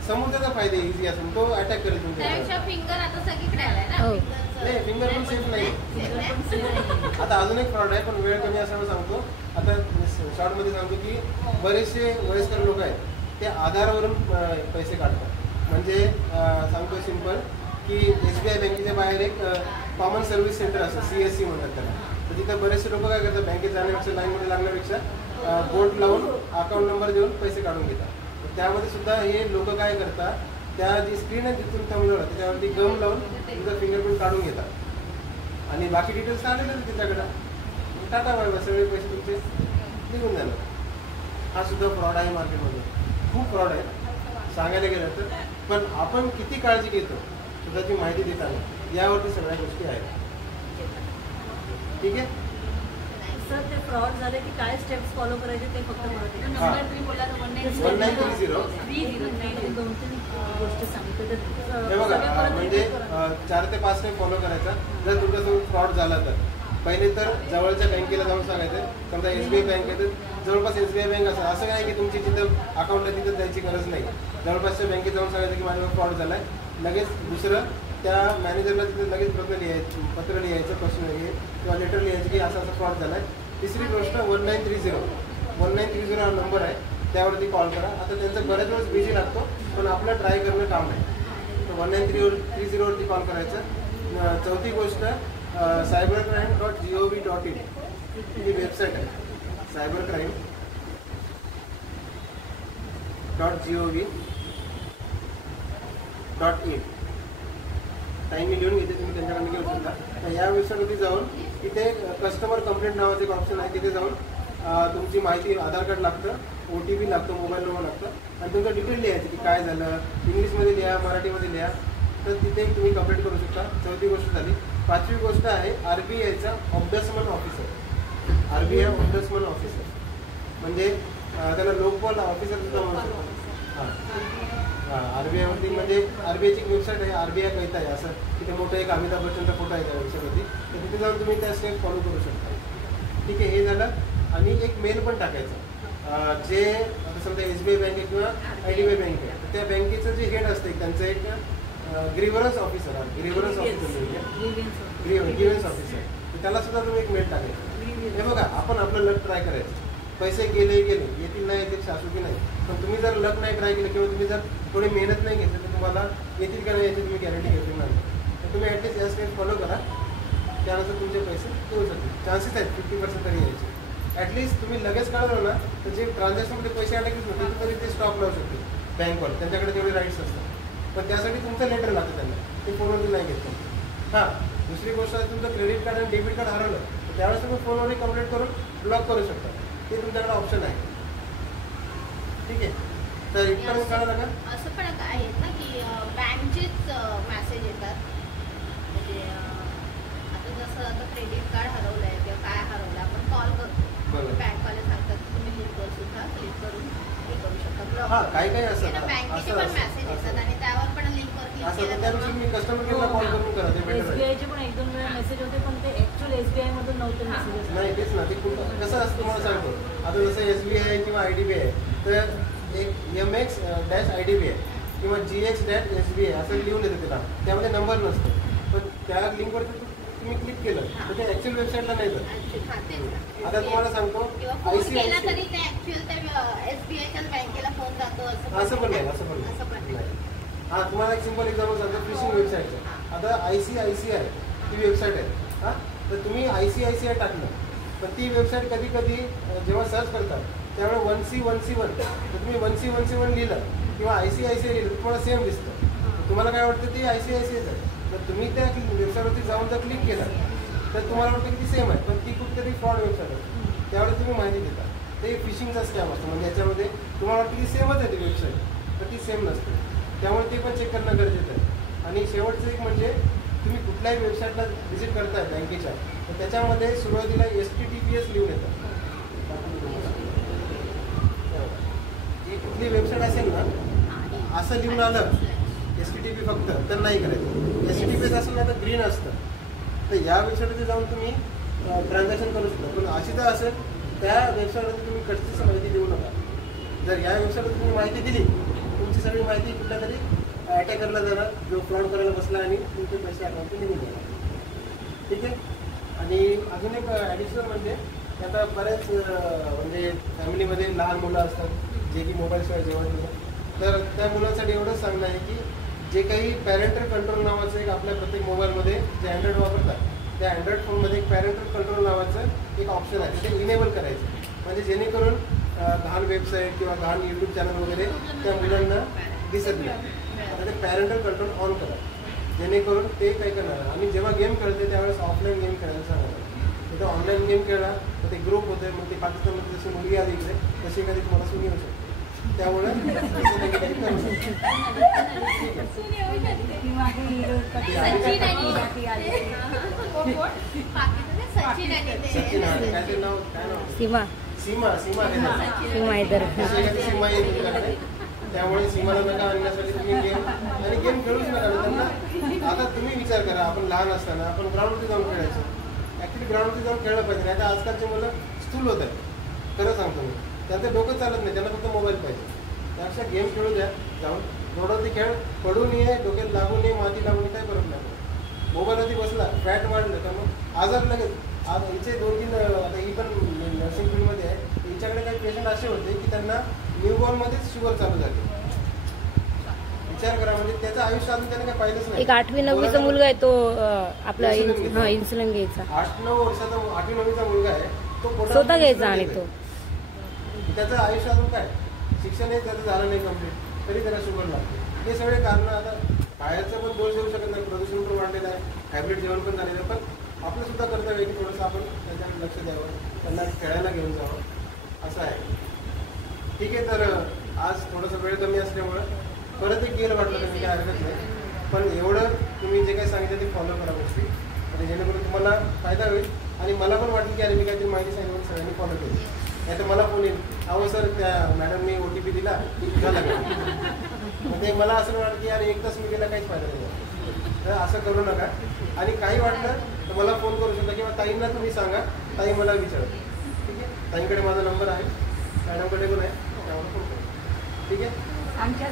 समोरचा फायदे इझी असेल, तो अटॅक करेल तुमच्या. फिंगर आता सगळीकडे आलाय ना. नाही, फिंगर पण सेफ नाही. आता अजून एक फ्रॉड आहे, पण वेळ कमी असल्यामुळे सांगतो. आता शॉर्टमध्ये सांगतो की बरेचसे वयस्कर लोक आहेत ते आधारवरून पैसे काढतात. म्हणजे सांगतो सिंपल की SBI बँकेच्या बाहेर एक कॉमन सर्व्हिस सेंटर असतं, CSC म्हणतात त्याला. तर तिथं बरेचसे लोक काय करतात, बँकेत जाण्यापेक्षा लाईनमध्ये लागण्यापेक्षा बोर्ड लावून अकाउंट नंबर देऊन पैसे काढून घेतात. त्यामध्ये सुद्धा हे लोक काय करतात, त्या जी स्क्रीन आहे तिथून थांबवलं त्याच्यावरती गम लावून तुमचा फिंगरप्रिंट काढून घेतात आणि बाकी डिटेल्स आलेले तिच्याकडं. टाटा बाय बाय, सगळे पैसे तुमचे निघून जाणार. हा सुद्धा फ्रॉड आहे मार्केटमध्ये, खूप फ्रॉड आहे सांगायला गेलं तर. पण आपण किती काळजी घेतो स्वतःची माहिती देताना, यावरती सगळ्या गोष्टी आहेत. ठीक आहे सर, ते फ्रॉड झाले की काय स्टेप्स फॉलो करायचे ते फक्त मराठी. 1930 2-3 गोष्टी सांगितलं. हे बघा, म्हणजे 4 ते 5 स्टेप फॉलो करायचा. जर तुमच्यासोबत फ्रॉड झाला तर पहिले तर जवळच्या बँकेला जाऊन सांगायचं. समजा SBI बँक आहे तर जवळपास SBI बँक असं काय की तुमची जिथं अकाउंट आहे तिथं जायची गरज नाही. जवळपासच्या बँकेत जाऊन सांगायचं की माझ्यावर फ्रॉड झाला आहे. लगेच दुसरं त्या मॅनेजरला तिथे लगेच पत्र लिहायचं, प्रश्न किंवा लेटर लिहायचं की असा फ्रॉड झाला आहे. तिसरी गोष्ट 1930 हा नंबर आहे, त्यावरती कॉल करा. आता त्यांचा बऱ्याच वेळेस बिझी लागतो, पण आपलं ट्राय करणं काम आहे. तर 1930 वरती कॉल करायचं. चौथी गोष्ट cybercrime.gov.in ही वेबसाईट आहे. cybercrime.gov.in टाईम मी लिहून घेते, तुम्ही त्यांच्याकडे घेऊ शकता. तर या वेबसाईटवरती जाऊन तिथे कस्टमर कंप्लेंट नावाचं एक ऑप्शन आहे, तिथे जाऊन तुमची माहिती, आधार कार्ड लागतं, OTP लागतो, मोबाईल नंबर लागतं आणि तुमचं डिटेल लिहायचं की काय झालं, इंग्लिशमध्ये लिहा, मराठीमध्ये लिहा. तर तिथे तुम्ही कंप्लेंट करू शकता. चौथी गोष्ट झाली. पाचवी गोष्ट आहे RBIचा ऑब्डसमन ऑफिसर. RBI ऑब्डसमन ऑफिसर म्हणजे त्याला लोकपाल ऑफिसर सुद्धा म्हणू शकतो. हां, RBIवरती म्हणजे RBIची एक वेबसाईट आहे, RBI कहता आहे असं, तिथे मोठं एक अमिताभ बच्चनचा फोटो आहे त्या वेबसाईटवरती. तर तिथे जाऊन तुम्ही त्या स्टेप फॉलो करू शकता. ठीक आहे, हे झालं. आणि एक मेल पण टाकायचं जे आता समजा SBI बँक आहे किंवा IDBI बँक आहे, तर त्या बँकेचं जे हेड असते त्यांचं एक ग्रीव्हरन्स ऑफिसर आहे, ग्रीव्हरन्स ऑफिसर, त्याला सुद्धा तुम्ही एक मेल टाकायचं. हे बघा, आपण आपलं लक ट्राय करायचं. पैसे गेले येतील नाही येतील शाश्वती नाही, पण तुम्ही जर लक नाही ट्राय केलं किंवा तुम्ही जर थोडी मेहनत नाही घेतली तर तुम्हाला येतील का नाही याची तुम्ही गॅरंटी घेऊ नाही. तर तुम्ही ॲटलिस्ट या स्टेप फॉलो करा, त्यानंतर तुमचे पैसे येऊ शकतील. चान्सेस आहेत 50% तरी यायचे. ॲटलिस्ट तुम्ही लगेच कळलं ना तर जे ट्रान्झॅक्शनमध्ये पैसे अडकलेच नव्हते तरी ते स्टॉप लावू शकते बँकवर, त्यांच्याकडे तेवढे राईट्स असतात. पण त्यासाठी तुमचं लेटर लागतं त्यांना, ते फोनवरती नाही घेत. हां, दुसरी गोष्ट आहे, तुमचं क्रेडिट कार्ड आणि डेबिट कार्ड हरवलं तर त्यावेळेस तुम्ही फोनवरती कंप्लेंट करून ब्लॉक करू शकता. ते तुमच्याकडे ऑप्शन आहे. ठीक आहे, तर इथपर्यंत कळलं का? असं पण आहेत ना की बँकचेच मेसेज येतात, म्हणजे आता जसं आता क्रेडिट कार्ड हरवलंय किंवा काय हरवलं, आपण कॉल करतो, बँकवाले सांगतात तुम्ही लिंकवर सुद्धा क्लिक करून हे करू शकता. हां, काही असं बँकेचे पण मेसेज येतात आणि त्यावर पण लिंकवर क्लिक केलं त्यापेक्षा मी कस्टमर केअरला कॉल करून करा, ते बेटर आहे. SBIचे पण 1-2 वेळा मेसेज होते, पण ते ऍक्च्युअल SBI मधून नव्हते मेसेजेस. नाही, तेच ना, ते कसं असतं तुम्हाला सांगतो. आता जसं SBI आहे किंवा IDBI आहे, तर एक MX-IDBI किंवा GX-SBI असं लिहून येतं त्याला, त्यामध्ये नंबर नसतो. पण त्या लिंकवरती तुम्ही क्लिक केलं तर ते ऍक्च्युअल वेबसाईटला नाही जात. आता तुम्हाला सांगतो, केला तरी ते ऍक्च्युअल त्या SBIच्याच बँकेला फोन जातो असं पण नाही. हां, तुम्हाला एक सिंपल एक्झाम्पल सांगतो फिशिंग वेबसाईटचं. आता ICICI ती वेबसाईट आहे. हां, तर तुम्ही ICICI टाकलं पण ती वेबसाईट कधी कधी जेव्हा सर्च करतात त्यावेळेस 1C1 तर तुम्ही 1C1 लिहिलं किंवा ICICI लिहिलं तुम्हाला सेम दिसतं. तुम्हाला काय वाटतं ती ICICIच आहे. तर तुम्ही त्या वेबसाईटवरती जाऊन जर क्लिक केलं तर तुम्हाला वाटतं की ती सेम आहे, पण ती कुठेतरी फ्रॉड वेबसाईट आहे. त्यावेळेस तुम्ही माहिती देता ते फिशिंगचा स्कॅम असतो. म्हणजे याच्यामध्ये तुम्हाला वाटतं की सेमच आहे ती वेबसाईट, तर ती सेम नसते. त्यामुळे ते पण चेक करणं गरजेचं आहे. आणि शेवटचं एक म्हणजे तुम्ही कुठल्याही वेबसाईटला व्हिजिट करताय बँकेच्या, तर त्याच्यामध्ये सुरुवातीला HTTPS लिहून येतं. जी कुठली वेबसाईट असेल ना असं लिहून आलं HTTP फक्त तर नाही करायचं. HTTPS असेल ना तर ग्रीन असतं. तर या वेबसाईटवरती जाऊन तुम्ही ट्रान्झॅक्शन करू शकता. पण अशी जर असेल त्या वेबसाईटवरती तुम्ही कधीच माहिती देऊ नका. जर या वेबसाईटवर तुम्ही माहिती दिली तुमची सगळी माहिती कुठल्या तरी अटॅकरला जाणार, जो फ्रॉड करायला बसला आणि तुमचे पैसे अकाउंटचे निघून जाणार. ठीक आहे. आणि अजून एक ॲडिशनल म्हणजे आता बऱ्याच म्हणजे फॅमिलीमध्ये लहान मुलं असतात जे की मोबाईलशिवाय जेवण नाही. तर त्या मुलांसाठी एवढंच सांगणं आहे की जे काही पॅरेंटल कंट्रोल नावाचं एक आपल्या प्रत्येक मोबाईलमध्ये जे अँड्रॉइड वापरतात त्या अँड्रॉइड फोनमध्ये एक पॅरेंटल कंट्रोल नावाचं एक ऑप्शन आहे, ते इनेबल करायचं. म्हणजे जेणेकरून घाण वेबसाईट किंवा घाण YouTube चॅनल वगैरे त्या मुलांना दिसत नाही. आता ते पॅरेंटल कंट्रोल ऑन करा, जेणेकरून ते काय करणार. आणि जेव्हा गेम खेळते त्यावेळेस ऑफलाईन गेम खेळायला सांगा. तिथं ऑनलाईन गेम खेळला तर ते ग्रुप होते, मग ते पाकिस्तानमध्ये जशी मुलगी आली इकडे तशी कधी तुम्हाला सुनी येऊ शकते. त्यामुळे त्यामुळे सीमाला नका आणण्यासाठी तुम्ही गेम आणि गेम खेळूच नका. त्यांना आता तुम्ही विचार करा, आपण लहान असताना आपण ग्राउंडवरती जाऊन खेळायचो. ऍक्च्युली ग्राउंडवरती जाऊन खेळलं पाहिजे, नाही तर आजकालची मुलं स्थूल होत आहे. खरं सांगतो मी, त्यांचं डोकं चालत नाही, त्यांना फक्त मोबाईल पाहिजे. त्यापेक्षा गेम खेळू द्या जाऊन, रोडवरती खेळ, पडू नये, डोक्यात लागू नये, माती लागू नये, काय फरक नाही. मोबाईलवरती बसला, फॅट वाढलं तर मग आजार लगेच. आज हिचे 2-3 आता ही पण नर्सिंग फील्डमध्ये आहे, हिच्याकडे काही पेशंट असे होते की त्यांना न्यूबॉर्नमध्येच शुगर चालू झाली. विचार करा, म्हणजे त्याचं आयुष्य अजून त्याने काय पाहिलंच नाही. एक 8वी-9वीचा मुलगा आहे तो आपला इन्सुलिन घ्यायचा. 8-9 वर्षाचा 8वी-9वीचा मुलगा आहे तो स्वतः घ्यायचा आणि तो त्याचं आयुष्य अजून काय, शिक्षण हे त्याचं झालं नाही कम्प्लीट तरी त्याला शुगर लागते. हे सगळे कारण आता बाहेरचं पण दोष देऊ शकत नाही, प्रदूषण पण हायब्रिड जेवण पण झालेलं आहे, पण आपलं सुद्धा कर्तव्य आहे की थोडंसं आपण त्याच्याकडे लक्ष द्यावं, त्यांना खेळायला घेऊन जावं असं आहे. ठीक आहे, तर आज थोडंसं वेळ कमी असल्यामुळं परत एक गेलं वाटलं तर मी काय हरकत नाही, पण एवढं तुम्ही जे काही सांगितलं ते फॉलो करा गोष्टी, आणि जेणेकरून तुम्हाला फायदा होईल. आणि मला पण वाटलं की अरे मी काहीतरी माहिती सांगितलं सगळ्यांनी फॉलो केली, नाही तर मला फोन येईल, अहो सर त्या मॅडमनी OTP दिला झाला का. म्हणजे मला असं वाटतं की यार 1 तास मी गेला काहीच फायदा नाही, तर असं करू नका. आणि काही वाटलं तर मला फोन करू शकता किंवा ताईंना तुम्ही सांगा, ताई मला विचारतो. ठीक आहे, ताईंकडे माझा नंबर आहे, मॅडमकडे पण आहे, त्यावर फोन करा. ठीक आहे. आमच्या